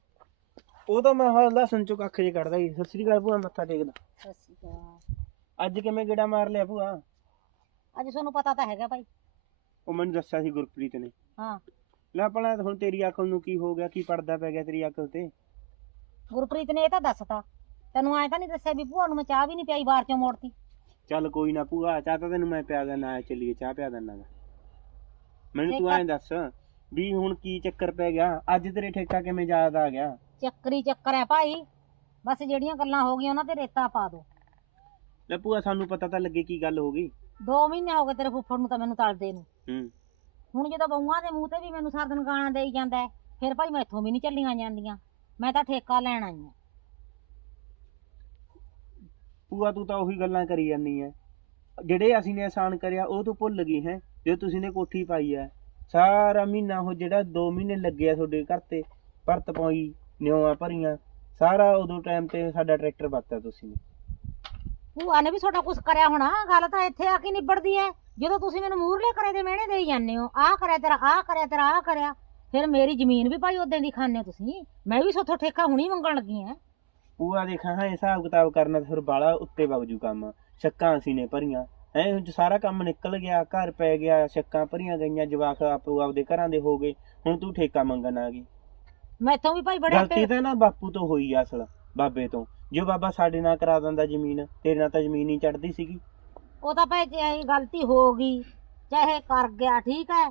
ਉਹ ਤਾਂ ਮੈਂ ਹਾਂ ਲਸਣ ਚੋਂ ਕੱਖ ਜੇ ਕੱਢਦਾ ਸੀ। ਸਤਿ ਸ੍ਰੀ ਅਕਾਲ ਭੂਆ ਮੱਥਾ ਟੇਕਦਾ। ਕਾ ਅੱਜ ਕਿਵੇਂ ਗੇੜਾ ਮਾਰ ਲਿਆ ਭੂਆ? ਅੱਜ ਤੁਹਾਨੂੰ ਪਤਾ ਤਾਂ ਹੈਗਾ ਭਾਈ। ਉਹ ਮੈਨੂੰ ਦੱਸਿਆ ਸੀ ਗੁਰਪ੍ਰੀਤ ਨੇ। ਹਾਂ। ਲੈ ਆਪਣਾ ਹੁਣ ਤੇਰੀ ਅਕਲ ਨੂੰ ਕੀ ਹੋ ਗਿਆ ਕੀ ਪੜਦਾ ਪੈ ਗਿਆ ਤੇਰੀ ਅਕਲ ਤੇ? ਗੁਰਪ੍ਰੀਤ ਨੇ ਇਹ ਤਾਂ ਦੱਸਤਾ। ਤੈਨੂੰ ਐ ਤਾਂ ਨਹੀਂ ਦੱਸਿਆ ਵੀ ਭੂਆ ਨੂੰ ਮੈਂ ਚਾਹ ਵੀ ਨਹੀਂ ਪਿਆਈ ਬਾਹਰ ਚੋਂ ਮੋੜਤੀ। ਚੱਲ ਕੋਈ ਨਾ ਭੂਆ ਚਾਹ ਤਾਂ ਤੈਨੂੰ ਮੈਂ ਪਿਆ ਦੇਣਾ ਚੱਲੀਏ ਚਾਹ ਪਿਆ ਦੇਣਾ ਗਾ। ਮੈਨੂੰ ਤੂੰ ਐਂ ਦੱਸ। ਵੀ ਹੁਣ ਕੀ ਚੱਕਰ ਪੈ ਗਿਆ? ਅੱਜ ਤੇਰੇ ਠੇਕਾ ਕਿਵੇਂ ਯਾਦ ਆ ਗਿਆ? ਚੱਕਰੀ ਚੱਕਰ ਹੈ ਭਾਈ। ਬਸ ਜਿਹੜੀਆਂ ਗੱਲਾਂ ਹੋ ਗਈਆਂ ਉਹਨਾਂ ਤੇ ਰੇਤਾ ਪਾ ਦੋ। ਲੈ ਭੂਆ ਸਾਨੂੰ ਪਤਾ ਤਾਂ ਲੱਗੇ ਕੀ ਗੱਲ ਹੋ ਗਈ। ਦੋ ਮਹੀਨੇ ਹੋ ਗਏ ਤੇਰੇ ਫੁੱਫੜ ਨੂੰ ਤਾਂ ਮੈਨੂੰ ਤਲਦੇ ਨੂੰ। ਹੂੰ। ਹੁਣ ਜਦੋਂ ਬਹੂਆਂ ਦੇ ਮੂੰਹ ਤੇ ਵੀ ਮੈਨੂੰ ਸਾਰਾ ਦਿਨ ਗਾਣਾ ਦੇਈ ਜਾਂਦਾ ਹੈ, ਫਿਰ ਭਾਈ ਮੈਥੋਂ ਵੀ ਨਹੀਂ ਚੱਲੀਆਂ ਜਾਂਦੀਆਂ। ਮੈਂ ਤਾਂ ਠੇਕਾ ਲੈਣ ਆਈ ਹਾਂ। ਭੂਆ ਤੂੰ ਤਾਂ ਉਹੀ ਗੱਲਾਂ ਕਰੀ ਜਾਂਦੀ ਐ ਜਿਹੜੇ ਅਸੀਂ ਨੇ ਆਸਾਨ ਕਰਿਆ ਉਹ ਤੂੰ ਭੁੱਲ ਗਈ ਹੈ ਜੇ ਤੁਸੀਂ ਨੇ ਕੋਠੀ ਪਾਈ ਐ ਸਾਰਾ ਮਹੀਨਾ ਉਹ ਜਿਹੜਾ 2 ਮਹੀਨੇ ਲੱਗੇ ਆ ਤੁਹਾਡੇ ਘਰ ਤੇ ਭਰਤ ਪਾਈ ਨਿਉਆਂ ਭਰੀਆਂ ਸਾਰਾ ਉਦੋਂ ਟਾਈਮ ਤੇ ਸਾਡਾ ਟਰੈਕਟਰ ਵਰਤਿਆ ਤੁਸੀਂ ਨੇ ਭੂਆ ਨੇ ਵੀ ਤੁਹਾਡਾ ਕੁਝ ਕਰਿਆ ਹੋਣਾ ਗੱਲ ਤਾਂ ਇੱਥੇ ਆ ਕੇ ਨਿਬੜਦੀ ਹੈ ਜਦੋਂ ਤੁਸੀਂ ਮੈਨੂੰ ਮੂਹਰਲੇ ਕਰੇ ਦੇ ਮਿਹਣੇ ਦੇਈ ਜਾਂਦੇ ਹੋ ਆਹ ਕਰਿਆ ਤੇਰਾ ਆਹ ਕਰਿਆ ਤੇਰਾ ਆਹ ਕਰਿਆ ਫਿਰ ਮੇਰੀ ਜ਼ਮੀਨ ਵੀ ਭਾਈ ਉਦੋਂ ਦੀ ਖਾਣੇ ਹੋ ਤੁਸੀਂ। ਮੈਂ ਵੀ ਸੋਥੋਂ ਠੇਕਾ ਹੁਣੀ ਮੰਗਣ ਲੱਗੀ ਆ ਭੂਆ ਦੇਖਾਂ ਹਾਂ ਹਿਸਾਬ ਕਿਤਾਬ ਕਰਨਾ ਤੇ ਫਿਰ ਬਾਲਾ ਉੱਤੇ ਵਗ ਜੂ ਕੰਮ। ਛੱਕਾਂ ਅਸੀਂ ਨੇ ਭਰੀਆਂ ਹੁਣ ਸਾਰਾ ਕੰਮ ਨਿਕਲ ਗਿਆ ਘਰ ਪੈ ਗਿਆ ਛੱਕਾਂ ਭਰੀਆਂ ਗਈਆਂ ਜਵਾਕ ਆਪੋ ਆਪਦੇ ਘਰਾਂ ਦੇ ਹੋ ਗਏ ਹੁਣ ਤੂੰ ਠੇਕਾ ਮੰਗਣ ਆ ਗਈ। ਮੈਥੋਂ ਵੀ ਭਾਈ ਬੜੇ ਗਲਤੀ ਤਾਂ ਨਾ ਬਾਪੂ ਤੋਂ ਹੋਈ ਆ ਅਸਲ ਬਾਬੇ ਤੋਂ। ਜੋ ਬਾਬਾ ਸਾਡੇ ਨਾਲ ਕਰਾ ਦਿੰਦਾ ਜ਼ਮੀਨ ਤੇਰੇ ਨਾਲ ਤਾਂ ਜ਼ਮੀਨ ਹੀ ਚੜਦੀ ਸੀਗੀ। ਉਹ ਤਾਂ ਭਾਈ ਚਾਹੇ ਗਲਤੀ ਹੋ ਗਈ ਚਾਹੇ ਕਰ ਗਿਆ ਠੀਕ ਹੈ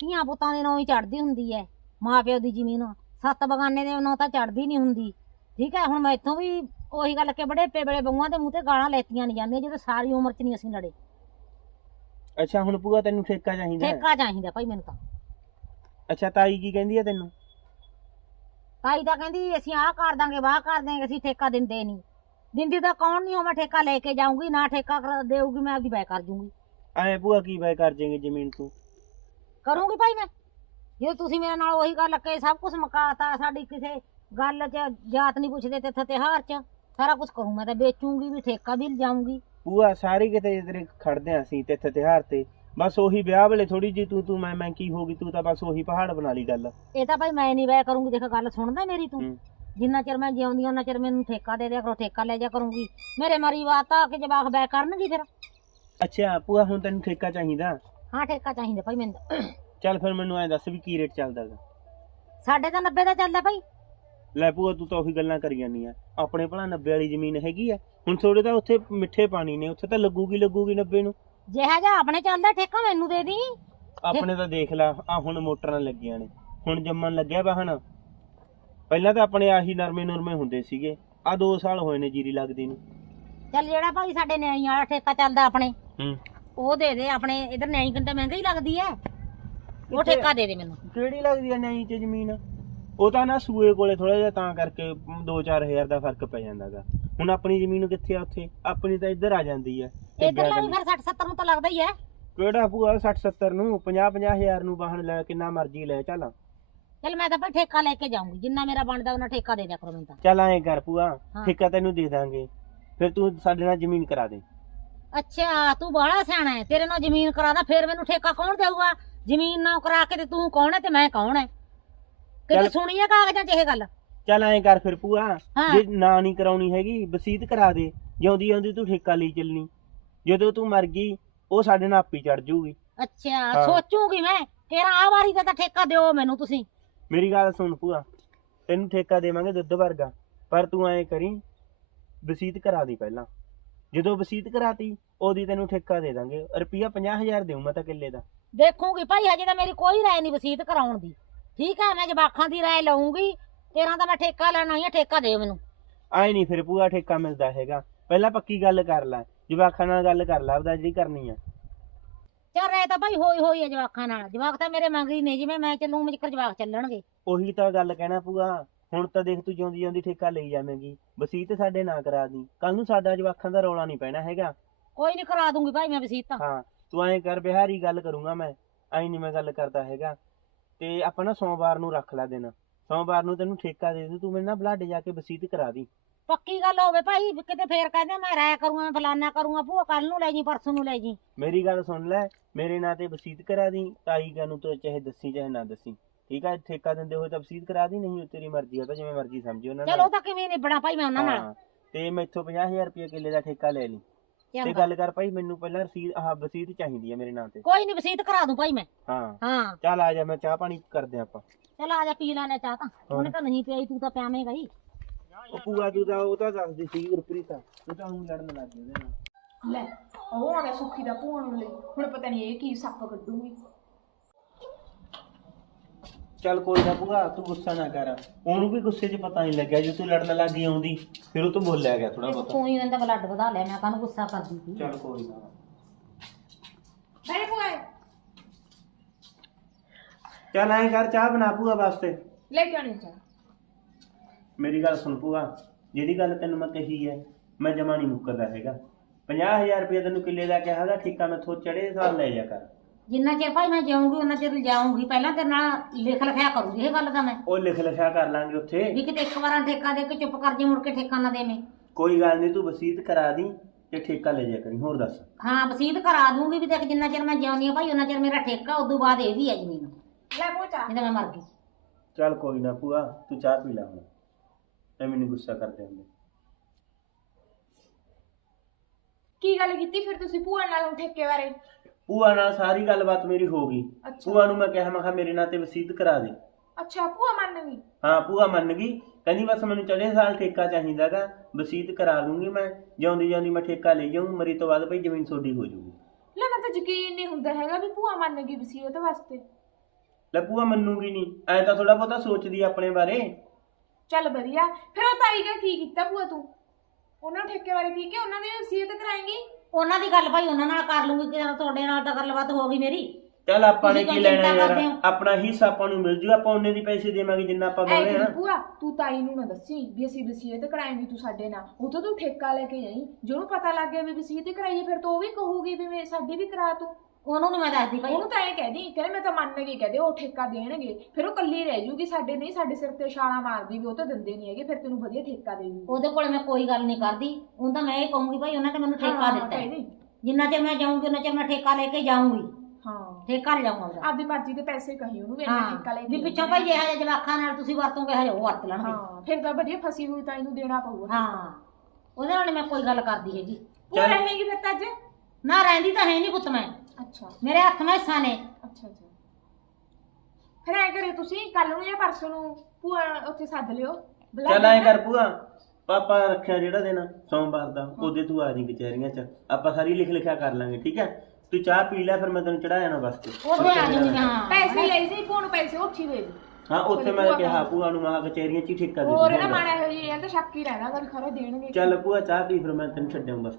ਧੀਆਂ ਪੁੱਤਾਂ ਦੇ ਨਾਂ ਹੀ ਚੜਦੀ ਹੁੰਦੀ ਹੈ ਮਾਂ ਪਿਓ ਦੀ ਜ਼ਮੀਨ ਸੱਤ ਬਗਾਨੇ ਦੇ ਨਾਂ ਤਾਂ ਚੜਦੀ ਨਹੀਂ ਹੁੰਦੀ। ਠੀਕ ਹੈ ਹੁਣ ਮੈਥੋਂ ਵੀ ਉਹੀ ਗੱਲ ਕਿ ਬੜੇ ਵੇਲੇ ਬਹੂਆਂ ਦੇ ਮੂੰਹ ਤੇ ਗਾਲਾਂ ਲੈਤੀਆਂ ਨਹੀਂ ਜਾਂਦੀਆਂ ਜਦੋਂ ਸਾਰੀ ਉਮਰ ਚ ਨਹੀਂ ਅਸੀਂ ਲੜੇ। ਅੱਛਾ ਹੁਣ ਭੂਆ ਤੈਨੂੰ ਠੇਕਾ ਚਾਹੀਦਾ ਹੈ? ਠੇਕਾ ਚਾਹੀਦਾ ਭਾਈ ਮੈਨੂੰ ਤਾਂ। ਅੱਛਾ ਤਾਈ ਕੀ ਕਹਿੰਦੀ ਆ ਤੈਨੂੰ? ਤਾਈ ਤਾਂ ਕਹਿੰਦੀ ਅਸੀਂ ਆਹ ਕਰ ਦਾਂਗੇ ਵਾਹ ਕਰ ਦਾਂਗੇ ਅਸੀਂ ਠੇਕਾ ਦਿੰਦੇ ਨਹੀਂ। ਦਿੰਦੀ ਤਾਂ ਕੌਣ ਨਹੀਂ ਹੋ ਮੈਂ ਠੇਕਾ ਲੈ ਕੇ ਜਾਊਂਗੀ ਨਾ ਠੇਕਾ ਕਰ- ਦੇਊਗੀ ਮੈਂ ਆਪਦੀ ਬੈ ਕਰ ਜੂੰਗੀ। ਐ ਭੂਆ ਕੀ ਬੈ ਕਰ ਜਾਏਂਗੇ ਜ਼ਮੀਨ ਤੂੰ? ਕਰੂੰਗੀ ਭਾਈ ਮੈਂ। ਜੇ ਤੁਸੀਂ ਮੇਰੇ ਨਾਲ ਉਹੀ ਗੱਲ ਕੇ ਸਭ ਕੁਝ ਮੁਕਾਤਾ ਸਾਡੀ ਕਿਸੇ ਗੱਲ 'ਚ ਜਾਤ ਨਹੀਂ ਪੁੱਛਦੇ ਤੇ ਤਿਉਹਾਰ 'ਚ। ਸਾਰਾ ਕੁਝ ਕਰੂੰ ਮੈਂ ਤਾਂ ਵੇਚੂੰਗੀ ਵੀ ਠੇਕਾ ਵੀ ਲਿਜਾਊਂਗੀ। ਭੂਆ ਸਾਰੇ ਕਿਤੇ ਤੇਰੇ ਖੜਦੇ ਆ ਅਸੀਂ ਤੇ ਇੱਥੇ ਤਿਉਹਾਰ ਤੇ। ਬਸ ਉਹੀ ਵਿਆਹ ਵੇਲੇ ਥੋੜੀ ਜੀ ਤੂੰ ਤੂੰ ਮੈਂ ਮੈਂ ਕੀ ਹੋ ਗਈ ਤੂੰ ਤਾਂ ਬਸ ਉਹੀ ਪਹਾੜ ਬਣਾ ਲਈ ਗੱਲ। ਇਹ ਤਾਂ ਭਾਈ ਮੈਂ ਨਹੀਂ ਵੈ ਕਰੂੰਗੀ ਦੇਖ ਗੱਲ ਸੁਣਦਾ ਮੇਰੀ ਤੂੰ। ਹੂੰ। ਜਿੰਨਾ ਚਿਰ ਮੈਂ ਜਿਉਂਦੀ ਉਹਨਾਂ ਚਿਰ ਮੈਨੂੰ ਠੇਕਾ ਦੇ ਦਿਆ ਕਰੋ ਠੇਕਾ ਲੈ ਜਾ ਕਰੂੰਗੀ। ਮੇਰੇ ਮਰੀ ਵਾਤਾ ਕਿ ਜਵਾਕ ਬੈ ਕਰਨਗੀ ਫਿਰ? ਅੱਛਾ ਭੂਆ ਹੁਣ ਤੈਨੂੰ ਠੇਕਾ ਚਾਹੀਦਾ? ਹਾਂ ਠੇਕਾ ਚਾਹੀਦਾ ਭਾਈ ਮੈਨੂੰ। ਤਾਂ। ਚੱਲ ਫਿਰ ਮੈਨੂੰ ਐ ਦੱਸ ਵੀ ਕੀ ਰੇਟ ਚੱਲਦਾ ਗਾ? ਸਾਡੇ ਤਾਂ 90 ਦਾ ਚੱਲਦਾ ਭਾਈ। ਲੈ ਭੂਆ ਤੂੰ ਤਾਂ ਉਹੀ ਗੱਲਾਂ ਕਰੀ ਜਾਂਦੀ ਆ। ਆਪਣੇ ਭਲਾ 90 ਵਾਲੀ ਜ਼ਮੀਨ ਹੈਗੀ ਆ। ਹੁਣ ਥੋੜੇ ਤਾਂ ਉੱਥੇ ਮਿੱਠੇ ਪਾਣੀ ਨੇ ਉੱਥੇ ਤਾਂ ਲੱਗੂਗੀ ਲੱਗੂਗੀ 90 ਨੂੰ। ਜਿਹਾ ਜਿਹਾ ਆਪਣੇ ਚੱਲਦਾ ਠੇਕਾ ਮੈਨੂੰ ਦੇ ਦੀ। ਆਪਣੇ ਤਾਂ ਦੇਖ ਲੈ ਆ ਹੁਣ ਮੋਟਰਾਂ ਲੱਗੀਆਂ ਨੇ। ਹੁਣ ਜੰਮਣ ਲੱਗਿਆ ਵਾਹਣ। ਪਹਿਲਾਂ ਤਾਂ ਆਪਣੇ ਆਹੀ ਨਰਮੇ ਨੁਰਮੇ ਹੁੰਦੇ ਸੀਗੇ। ਆ 2 ਸਾਲ ਹੋਏ ਨੇ ਜੀਰੀ ਲੱਗਦੀ ਨੂੰ। ਚੱਲ ਜਿਹੜਾ ਭਾਈ ਸਾਡੇ ਨਿਆਈ ਵਾਲਾ ਠੇਕਾ ਚੱਲਦਾ ਆਪਣੇ ਹੂੰ। ਉਹ ਦੇ ਦੇ ਆਪਣੇ। ਇਧਰ ਨਿਆਈ ਕੰਟਾ ਮਹਿੰਗੀ ਲੱਗਦੀ ਐ ਉਹ ਠੇਕਾ ਦੇ ਦੇ ਮੈਨੂੰ। ਕਿਹੜੀ ਲੱਗਦੀ ਐ ਨਹੀਂ ਚ ਜ਼ਮੀਨ? ਉਹ ਤਾਂ ਨਾ ਸੂਏ ਕੋਲੇ ਥੋੜਾ ਜਿਹਾ ਤਾਂ ਕਰਕੇ 2-4000 ਦਾ ਫ਼ਰਕ ਪੈ ਜਾਂਦਾਗਾ। ਹੁਣ ਆਪਣੀ ਜ਼ਮੀਨ ਕਿੱਥੇ ਆ ਉੱਥੇ? ਆਪਣੀ ਤਾਂ ਇੱਧਰ ਆ ਜਾਂਦੀ ਐ ਇਧਰ ਫਿਰ 60 70 ਨੂੰ ਤਾਂ ਲੱਗਦਾ ਹੀ ਐ ਕਿਹੜਾ ਪੂਆ 60-70 ਨੂੰ? 50-50000 ਨੂੰ ਵਾਹਣ ਲੈ ਕਿੰਨਾ ਮਰਜ਼ੀ ਲੈ ਚੱਲ। ਚੱਲ ਮੈਂ ਤਾਂ ਭਾਈ ਠੇਕਾ ਲੈ ਕੇ ਜਾਊਂਗੀ। ਜਿੰਨਾ ਮੇਰਾ ਬਣਦਾ ਉਹਨਾਂ ਠੇਕਾ ਦੇ ਦਿਆ ਕਰੋ ਮੈਨੂੰ ਤਾਂ। ਚੱਲ ਐਂ ਕਰ ਪੂਆ ਹਾਂ। ਠੇਕਾ ਤੈਨੂੰ ਦੇ ਦਾਂਗੇ। ਫਿਰ ਤੂੰ ਸਾਡੇ ਨਾਲ ਜ਼ਮੀਨ ਕਰਾ ਦੇ। ਅੱਛਾ ਤੂੰ ਬਾਹਲਾ ਸਿਆਣਾ ਹੈ ਤੇਰੇ ਨਾਲ ਜ਼ਮੀਨ ਕਰਾਦਾ ਫਿਰ ਮੈਨੂੰ ਠੇਕਾ ਕੌਣ ਦੇਊਗਾ? ਜ਼ਮੀਨ ਨਾ ਕਰਾ ਕੇ ਤੇ ਤੂੰ ਕੌਣ ਹੈ ਤੇ ਮੈਂ ਕੌਣ ਹੈ ਕਿਤੇ ਚੱਲ। ਸੁਣੀ ਹੈ ਕਾਗਜ਼ਾਂ 'ਚ ਇਹ ਗੱਲ? ਚੱਲ ਐਂ ਕਰ ਫਿਰ ਪੂਆ ਹਾਂ। ਜੇ ਨਾ ਨਹੀਂ ਕਰਾਉਣੀ ਹੈਗੀ ਵਸੀਤ ਕਰਾ ਦੇ। ਜਿਉਂਦੀ ਆਉਂਦੀ ਤੂੰ ਠੇਕਾ ਲਈ ਚੱਲਣੀ। ਜਦੋਂ ਤੂੰ ਮਰ ਗਈ ਉਹ ਸਾਡੇ ਨਾਲ ਆਪੀ ਚੜ ਜਾਊਗੀ। ਅੱਛਾ ਹਾਂ। ਸੋਚੂਗੀ ਮੈਂ? ਤੇਰਾ ਆ ਵਾਰੀ ਦਾ ਤਾਂ ਠੇਕਾ ਦਿਓ ਮੈਨੂੰ ਤੁਸੀਂ। ਮੇਰੀ ਗੱਲ ਸੁਣ ਭੂਆ ਤੈਨੂੰ ਠੇਕਾ ਦੇਵਾਂਗੇ ਦੁੱਧ ਵਰਗਾ। ਪਰ ਤੂੰ ਐਂ ਕਰੀ ਵਸੀਤ ਕਰਾ ਦੀ ਪਹਿਲਾਂ। ਜਦੋਂ ਵਸੀਤ ਕਰਾਤੀ ਉਹਦੀ ਤੈਨੂੰ ਠੇਕਾ ਦੇ ਦਾਂਗੇ। ਰੁਪਿਆ 50000 ਦੇਉ ਮੈਂ ਤਾਂ ਕਿੱਲੇ ਦਾ। ਦੇਖੂਗੀ ਭਾਈ ਹਜੇ ਤਾਂ ਮੇਰੀ ਕੋਈ ਰਾਏ ਨਹੀਂ ਵਸੀਤ ਕਰਾਉਣ ਦੀ। ਠੀਕ ਹੈ ਮੈਂ ਜਵਾਖਾਂ ਦੀ ਰਾਏ ਲਵਾਂਗੀ ਤੇਰਾ ਤਾਂ ਮੈਂ ਠੇਕਾ ਲੈਣਾ ਹੀ ਆ ਠੇਕਾ ਦੇ ਮੈਨੂੰ। ਐ ਨਹੀਂ ਫਿਰ ਭੂਆ ਠੇਕਾ ਮਿਲਦਾ ਹੈਗਾ। ਪਹਿਲਾਂ ਪੱਕੀ ਗੱਲ ਕਰ ਲੈ ਜਵਾਖਾਂ ਨਾਲ ਗੱਲ ਕਰ ਲੈ ਆਪਦਾ ਜਿਹੜੀ ਕਰਨੀ ਆ। ਚੱਲ ਰਾਏ ਤਾਂ ਭਾਈ ਹੋਈ ਹੋਈ ਹੈ ਜਵਾਖਾਂ ਨਾਲ। ਜਵਾਕ ਤਾਂ ਮੇਰੇ ਮੰਗਰੀ ਨੇ ਜਿਵੇਂ ਮੈਂ ਚੱਲੂ ਮੇਜਕਰ ਜਵਾਕ ਚੱਲਣਗੇ। ਉਹੀ ਤਾਂ ਗੱਲ ਕਹਿਣਾ ਭੂਆ ਹੁਣ ਤਾਂ ਦੇਖ ਤੂੰ ਜਿਉਂਦੀ ਜਿਉਂਦੀ ਠੇਕਾ ਲਈ ਜਾਵੇਂਗੀ। ਵਸੀਤ ਸਾਡੇ ਨਾ ਕਰਾ ਦੀ। ਕੱਲ ਨੂੰ ਸਾਡਾ ਜਵਾਖਾਂ ਦਾ ਰੌਲਾ ਨਹੀਂ ਪੈਣਾ ਹੈਗਾ। ਕੋਈ ਨਹੀਂ ਕਰਾ ਦੂੰਗੀ ਭਾਈ ਮੈਂ ਵਸੀਤ ਤਾਂ ਹਾਂ ਤੂੰ ਐਂ ਕਰ ਬਿਹਾਰੀ ਗੱਲ ਕਰੂੰਗਾ ਮੈਂ। ਐਂ ਨਹੀਂ ਮੈਂ ਗੱਲ ਕਰਦਾ ਹੈਗਾ। ਤੇ ਆਪਾਂ ਨਾ ਸੋਮਵਾਰ ਨੂੰ ਰੱਖ ਲੈ ਦੇਣਾ ਸੋਮਵਾਰ ਨੂੰ ਤੈਨੂੰ ਠੇਕਾ ਦੇ ਦੂੰ ਤੂੰ ਮੇਰੇ ਨਾਲ ਬਲਾਡੇ ਜਾ ਕੇ ਵਸੀਤ ਕਰਾ ਦੀ। ਪੱਕੀ ਗੱਲ ਹੋਵੇ ਭਾਈ ਵੀ ਕਿਤੇ ਫੇਰ ਕਹਿੰਦੇ ਮੈਂ ਰਾਇ ਕਰੂੰਗਾ ਮੈਂ ਫਲਾਨਾ ਕਰੂੰਗਾ ਭੂਆ ਕੱਲ ਨੂੰ ਲੈ ਜੀ ਪਰਸੋਂ ਨੂੰ ਲੈ ਜੀ। ਮੇਰੀ ਗੱਲ ਸੁਣ ਲੈ ਮੇਰੇ ਨਾਂ ਤੇ ਵਸੀਤ ਕਰਾ ਦੀ ਤਾਈ ਕਾ ਨੂੰ ਤੂੰ ਚਾਹੇ ਦੱਸੀ ਚਾਹੇ ਨਾ ਦੱਸੀ। ਠੀਕ ਆ ਠੇਕਾ ਦਿੰਦੇ ਹੋਏ ਤਾਂ ਵਸੀਤ ਕਰਾ ਦੀ ਨਹੀਂ ਤੇਰੀ ਮਰਜ਼ੀ ਆ ਤਾਂ ਜਿਵੇਂ ਮਰਜ਼ੀ ਸਮਝੀ ਉਹਨਾਂ ਚਲੋ ਉਹ ਤਾਂ ਕਿਵੇਂ ਨਿਬੜਾ ਭਾਈ ਮੈਂ ਉਹਨਾਂ ਨਾਲ। ਹਾਂ ਤੇ ਮੈਥੋਂ 50000 ਰੁਪਏ ਕਿੱਲੇ ਦਾ ਠੇਕਾ ਲੈ ਲਈ। ਤੇ ਚੰਗਾ ਗੱਲ ਕਰ ਭਾਈ ਮੈਨੂੰ ਪਹਿਲਾਂ ਰਸੀਦ ਆਹ ਵਸੀਤ ਚਾਹੀਦੀ ਆ ਮੇਰੇ ਨਾਂ ਤੇ। ਕੋਈ ਨਹੀਂ ਵਸੀਤ ਕਰਾ ਦੂੰ ਭਾਈ ਮੈਂ। ਹਾਂ। ਹਾਂ। ਚੱਲ ਆ ਜਾ ਮੈਂ ਚਾਹ ਪਾਣੀ ਕਰਦੇ ਆਪਾਂ। ਚਲ ਆ ਜਾ ਪੀ ਲੈਣੇ ਚਾਹ ਤਾਂ। ਉਹਨੇ ਤਾਂ ਨਹੀਂ ਪਿਆਈ ਤੂੰ ਤਾਂ ਪਿਆਵੇਂਗਾ ਹੀ ਉਹ ਪੂਆ ਤੂੰ ਤਾਂ ਉਹ ਤਾਂ ਦੱਸਦੀ ਸੀ ਗੁਰਪ੍ਰੀਤ। ਤੂੰ ਤਾਂ ਹੁਣ ਲੜਨ ਲੱਗ ਗਈ ਉਹਦੇ ਨਾਲ। ਲੈ ਉਹ ਆ ਗਿਆ ਸੁੱਖੀ ਦਾ ਭੂਆ ਨੂੰ ਲਈ ਹੁਣ ਪਤਾ ਨਹੀਂ ਇਹ ਕੀ ਸੱਪ ਕੱਢੂਗੀ। ਚੱਲ ਕੋਈ ਨਾ ਪੂਆ ਤੂੰ ਗੁੱਸਾ ਨਾ ਕਰ। ਉਹਨੂੰ ਵੀ ਗੁੱਸੇ 'ਚ ਪਤਾ ਨਹੀਂ ਲੱਗਿਆ ਜੇ ਤੂੰ ਲੜਨ ਲੱਗ ਗਈ ਆਉਂਦੀ ਫਿਰ ਉਹ ਤੋਂ ਬੋਲਿਆ ਗਿਆ ਥੋੜਾ ਬਹੁਤਾ। ਤੂੰ ਹੀ ਇਹਦਾ ਬਲੱਡ ਵਧਾ ਲਿਆ ਮੈਂ ਕਾਹਨੂੰ ਗੁੱਸਾ ਕਰਦੀ ਸੀ? ਚੱਲ ਕੋਈ ਨਾ। ਬੜੇ ਭੂਆ। ਚੱਲ ਐਂ ਕਰ ਚਾਹ ਬਣਾ ਪੂਆ ਵਾਸਤੇ। ਲੈ ਕੇ ਆਣੀ ਚਾਹ। ਮੇਰੀ ਗੱਲ ਸੁਣ ਪੂਆ ਜਿਹੜੀ ਗੱਲ ਤੈਨੂੰ ਮੈਂ ਕਹੀ ਹੈ ਮੈਂ ਜਮਾ ਨਹੀਂ ਮੁੱਕਰਦਾ ਹੈਗਾ। 50000 ਰੁਪਏ ਤੈਨੂੰ ਕਿੱਲੇ ਦਾ ਕਿਹਾ ਦਾ ਠੇਕਾ ਮੈਥੋਂ ਚੜੇ ਸਾਲ ਲੈ ਜਾ ਕਰ। ਜਿੰਨਾ ਚਿਰ ਭਾਈ ਮੈਂ ਜਾਊਂਗੀ ਉਹਨਾਂ ਚਿਰ ਜਾਊਂਗੀ ਪਹਿਲਾਂ ਤੇਰੇ ਨਾਲ ਲਿਖ ਲਿਖਿਆ ਕਰੂੰਗੀ ਇਹ ਗੱਲ ਤਾਂ ਮੈਂ। ਉਹ ਲਿਖ ਲਿਖਿਆ ਕਰ ਲਾਂਗੇ ਉੱਥੇ। ਵੀ ਕਿਤੇ ਇੱਕ ਵਾਰਾਂ ਠੇਕਾ ਦੇ ਕੇ ਚੁੱਪ ਕਰ ਜੇ ਮੁੜ ਕੇ ਠੇਕਾ ਨਾ ਦੇਵੇਂ। ਕੋਈ ਗੱਲ ਨਹੀਂ ਤੂੰ ਵਸੀਤ ਕਰਾ ਦੀ ਤੇ ਠੇਕਾ ਲੈ ਜਾ ਕਰੀ ਹੋਰ ਦੱਸ। ਹਾਂ ਵਸੀਤ ਕਰਾ ਦੂੰਗੀ ਵੀ ਦੇਖ ਜਿੰਨਾ ਚਿਰ ਮੈਂ ਜਿਉਂਦੀ ਆ ਭਾਈ ਉਹਨਾਂ ਚਿਰ ਮੇਰਾ ਠੇਕਾ ਉਦੋਂ ਬਾਅਦ ਇਹ ਵੀ ਹੈ ਜ਼ਮੀਨ। ਲੈ ਭੂਆ ਚਾਹ। ਨਹੀਂ ਤਾਂ ਮੈਂ ਮਰ ਗਈ। ਚੱਲ ਕੋਈ ਨਾ ਪੂਆ ਤੂੰ ਚਾਹ ਪੀ ਲੈ ਹੁਣ। ਐਵੇਂ ਨਹੀਂ ਗੁੱਸਾ ਕਰਦੇ ਹੁੰਦੇ। ਕੀ ਗੱਲ ਕੀਤੀ ਫਿਰ ਤੁਸੀਂ ਭੂਆ ਨਾਲ ਹੁਣ ਠੇਕੇ ਬਾਰੇ? ਪੂਆ ਨਾਲ ਸਾਰੀ ਗੱਲਬਾਤ ਮੇਰੀ ਹੋ ਗਈ। ਅੱਛਾ। ਪੂਆ ਨੂੰ ਮੈਂ ਕਿਹਾ ਮੈਂ ਕਿਹਾ ਮੇਰੇ ਨਾਂ ਤੇ ਵਸੀਤ ਕਰਾ ਦੇ। ਅੱਛਾ ਭੂਆ ਮੰਨ ਗਈ? ਹਾਂ ਪੂਆ ਮੰਨ ਗਈ। ਕਹਿੰਦੀ ਬਸ ਮੈਨੂੰ ਚੜੇ ਸਾਲ ਠੇਕਾ ਚਾਹੀਦਾਗਾ ਵਸੀਤ ਕਰਾ ਲੂੰਗੀ ਮੈਂ। ਜਿਉਂਦੀ ਜਿਉਂਦੀ ਮੈਂ ਠੇਕਾ ਲੈ ਜਾਊਂ ਮਰੀ ਤੋਂ ਬਾਅਦ ਭਈ ਜ਼ਮੀਨ ਤੁਹਾਡੀ ਹੋ ਜਾਊਗੀ। ਲੈ ਮੈਂ ਤਾਂ ਯਕੀਨ ਨਹੀਂ ਹੁੰਦਾ ਹੈਗਾ ਵੀ ਭੂਆ ਮੰਨ ਗਈ ਵਸੀਅਤ ਵਾਸਤੇ। ਲੈ ਪੂਆ ਮੰਨੂਗੀ ਨਹੀਂ। ਐ ਤਾਂ ਥੋੜਾ ਬਹੁਤਾ ਸੋਚਦੀ ਆ ਆਪਣੇ ਬਾਰੇ। ਚੱਲ ਵਧੀਆ। ਫਿਰ ਉਹ ਤਾਈ ਦਾ ਕੀ ਕੀਤਾ ਭੂਆ ਤੂੰ? ਉਹਨਾਂ ਨੂੰ ਠੇਕੇ ਬਾਰੇ ਕੀ ਕਿ ਉਹਨਾਂ ਦੀ ਵਸੀਅਤ ਕਰਾਏਂਗੀ? ਉਹਨਾਂ ਦੀ ਗੱਲ ਭਾਈ ਉਹਨਾਂ ਨਾਲ ਕਰ ਲੂੰਗੀ ਕਿ ਤੁਹਾਡੇ ਨਾਲ ਤਾਂ ਗੱਲਬਾਤ ਹੋ ਗਈ ਮੇਰੀ। ਚੱਲ ਆਪਾਂ ਨੇ ਤੁਸੀਂ ਕੀ ਕਿਉਂ ਲੈਣਾ ਚਿੰਤਾ ਯਾਰ? ਕਰਦੇ ਹੋ? ਆਪਣਾ ਹਿੱਸਾ ਆਪਾਂ ਨੂੰ ਮਿਲ ਜੂ ਆਪਾਂ ਉਹਨੇ ਦੀ ਪੈਸੇ ਦੇਵਾਂਗੇ ਜਿੰਨਾ ਆਪਾਂ ਐ ਕਰੀ ਆ ਭੂਆ ਤੂੰ ਤਾਈ ਨੂੰ ਨਾ ਦੱਸੀ ਵੀ ਅਸੀਂ ਵਸੀਅਤ ਕਰਾਏਂਗੀ ਤੂੰ ਸਾਡੇ ਨਾਲ। ਉਹ ਤੋਂ ਤੂੰ ਠੇਕਾ ਲੈ ਕੇ ਜਾਈ ਜੇ ਉਹਨੂੰ ਪਤਾ ਲੱਗ ਗਿਆ ਵੀ ਵਸੀਅਤ ਕਰਾਈਏ ਫਿਰ ਤਾਂ ਉਹ ਵੀ ਕਹੂਗੀ ਵੀ ਮੈਂ ਸਾਡੀ ਵੀ ਕਰਾ ਤੂੰ। ਉਹਨੂੰ ਨਹੀਂ ਮੈਂ ਦੱਸਦੀ ਭਾਈ। ਉਹਨੂੰ ਤਾਂ ਐ ਕਹਿਦੀ ਕਹਿੰਦੇ ਮੈਂ ਤਾਂ ਮੰਨ ਗਈ ਕਹਦੇ ਉਹ ਠੇਕਾ ਦੇਣਗੇ ਫਿਰ ਉਹ ਕੱਲੀ ਰਹਿ ਜੂਗੀ ਸਾਡੇ ਨਹੀਂ ਸਾਡੇ ਸਿਰ ਤੇ ਛਾਲਾਂ ਮਾਰਦੀ ਵੀ ਉਹ ਤਾਂ ਦਿੰਦੇ ਨਹੀਂ ਹੈਗੇ ਫਿਰ ਤੈਨੂੰ ਵਧੀਆ ਠੇਕਾ ਦੇ ਦੂਗੀ। ਉਹਦੇ ਕੋਲੇ ਮੈਂ ਕੋਈ ਗੱਲ ਨਹੀਂ ਕਰਦੀ ਉਹ ਤਾਂ ਮੈਂ ਇਹ ਕਹੂੰਗੀ ਭਾਈ ਉਹਨਾਂ ਨੇ ਮੈਨੂੰ ਠੇਕਾ ਦਿੱਤਾ। ਹੈ। ਜਿੰਨਾ ਚਿਰ ਮੈਂ ਜਾਊਂਗੀ ਉਹਨਾਂ ਚਿਰ ਮੈਂ ਠੇਕਾ ਲੈ ਕੇ ਜਾਊਂਗੀ। ਹਾਂ। ਠੇਕਾ ਲੈ ਜਾਊਂਗਾ ਉਹਦਾ। ਆਪਦੀ ਮਰਜ਼ੀ ਦੇ ਪੈਸੇ ਕਹੀ ਉਹਨੂੰ ਵੀ ਇੰਨਾ ਹਾਂ। ਠੇਕਾ ਲੈ ਕੇ ਵੀ ਪਿੱਛੋਂ ਭਾਈ ਇਹ ਜਿਹੇ ਜਵਾਖਾਂ ਨਾਲ ਤੁਸੀਂ ਵਰਤੋਂਗੇ ਹਜੇ ਉਹ ਵਰਤ ਲੈਣਗੇ। ਹਾਂ ਫਿਰ ਤਾਂ ਵਧੀਆ ਫਸੀ ਹੋਈ ਤਾਂ ਇਹਨੂੰ ਦੇਣਾ ਪਊਗਾ। ਹਾਂ। ਉਹਦੇ ਨਾਲ ਨੀ ਮੈਂ ਕੋਈ ਗੱਲ ਕਰਦੀ ਹੈਗੀ। ਉਹ ਚੱਲ। ਰਹੇਗੀ ਫਿਰ ਤਾਂ ਅੱਜ? ਨਾ ਰਹਿੰਦੀ ਤਾਂ ਹੈ ਨਹੀਂ ਪੁੱਤ ਮੈਂ। ਅੱਛਾ। ਮੇਰੇ ਹੱਥ ਮੈਂ ਹਿੱਸਾ ਨੇ। ਅੱਛਾ ਅੱਛਾ। ਫਿਰ ਐ ਕਰਿਓ ਤੁਸੀਂ ਕੱਲ ਨੂੰ ਜਾਂ ਪਰਸੋਂ ਨੂੰ ਭੂਆ ਉੱਥੇ ਸੱਦ ਲਿਓ। ਬੁਲਾ ਚੱਲ ਐਂ ਲੈਣਾ। ਕਰ ਪੂਆ ਪਾਪਾ ਰੱਖਿਆ ਜਿਹੜਾ ਦਿਨ ਸੋਮਵਾਰ ਦਾ ਉਹਦੇ ਤੂੰ ਆ ਜੀ ਕਚਹਿਰੀਆਂ 'ਚ। ਆਪਾਂ ਸਾਰੀ ਲਿਖ ਲਿਖਿਆ ਕਰ ਲਾਂਗੇ ਠੀਕ ਹੈ? ਤੂੰ ਚਾਹ ਪੀ ਲੈ ਫਿਰ ਮੈਂ ਤੈਨੂੰ ਚੜਾ ਜਾਣਾ ਬਸ ਤੇ। ਉਹ ਤੇ ਆ ਜਾਊਂਗੀ ਹਾਂ। ਪੈਸੇ ਲੈ ਜੀ ਭੂਆ ਨੂੰ ਪੈਸੇ ਉੱਥੇ ਹੀ ਦੇ ਦੇ। ਹਾਂ ਉੱਥੇ ਮੈਂ ਕਿਹਾ ਭੂਆ ਨੂੰ ਮਹਾ ਕਚਹਿਰੀਆਂ ਚ ਹੀ ਠੇਕਾ ਦੇ ਹੋਰ ਦੂੰਗਾ। ਨਾ ਮਾਣਾ ਇਹੋ ਜੀ ਇਹਨਾਂ ਤਾਂ ਸ਼ੱਕ ਹੀ ਰਹਿਣਾ ਵੀ ਖਰੇ ਦੇਣਗੇ। ਚੱਲ ਭੂਆ ਚਾਹ ਪੀ ਫਿਰ ਮੈਂ ਤੈਨੂੰ ਛੱਡਾਂ ਬਸ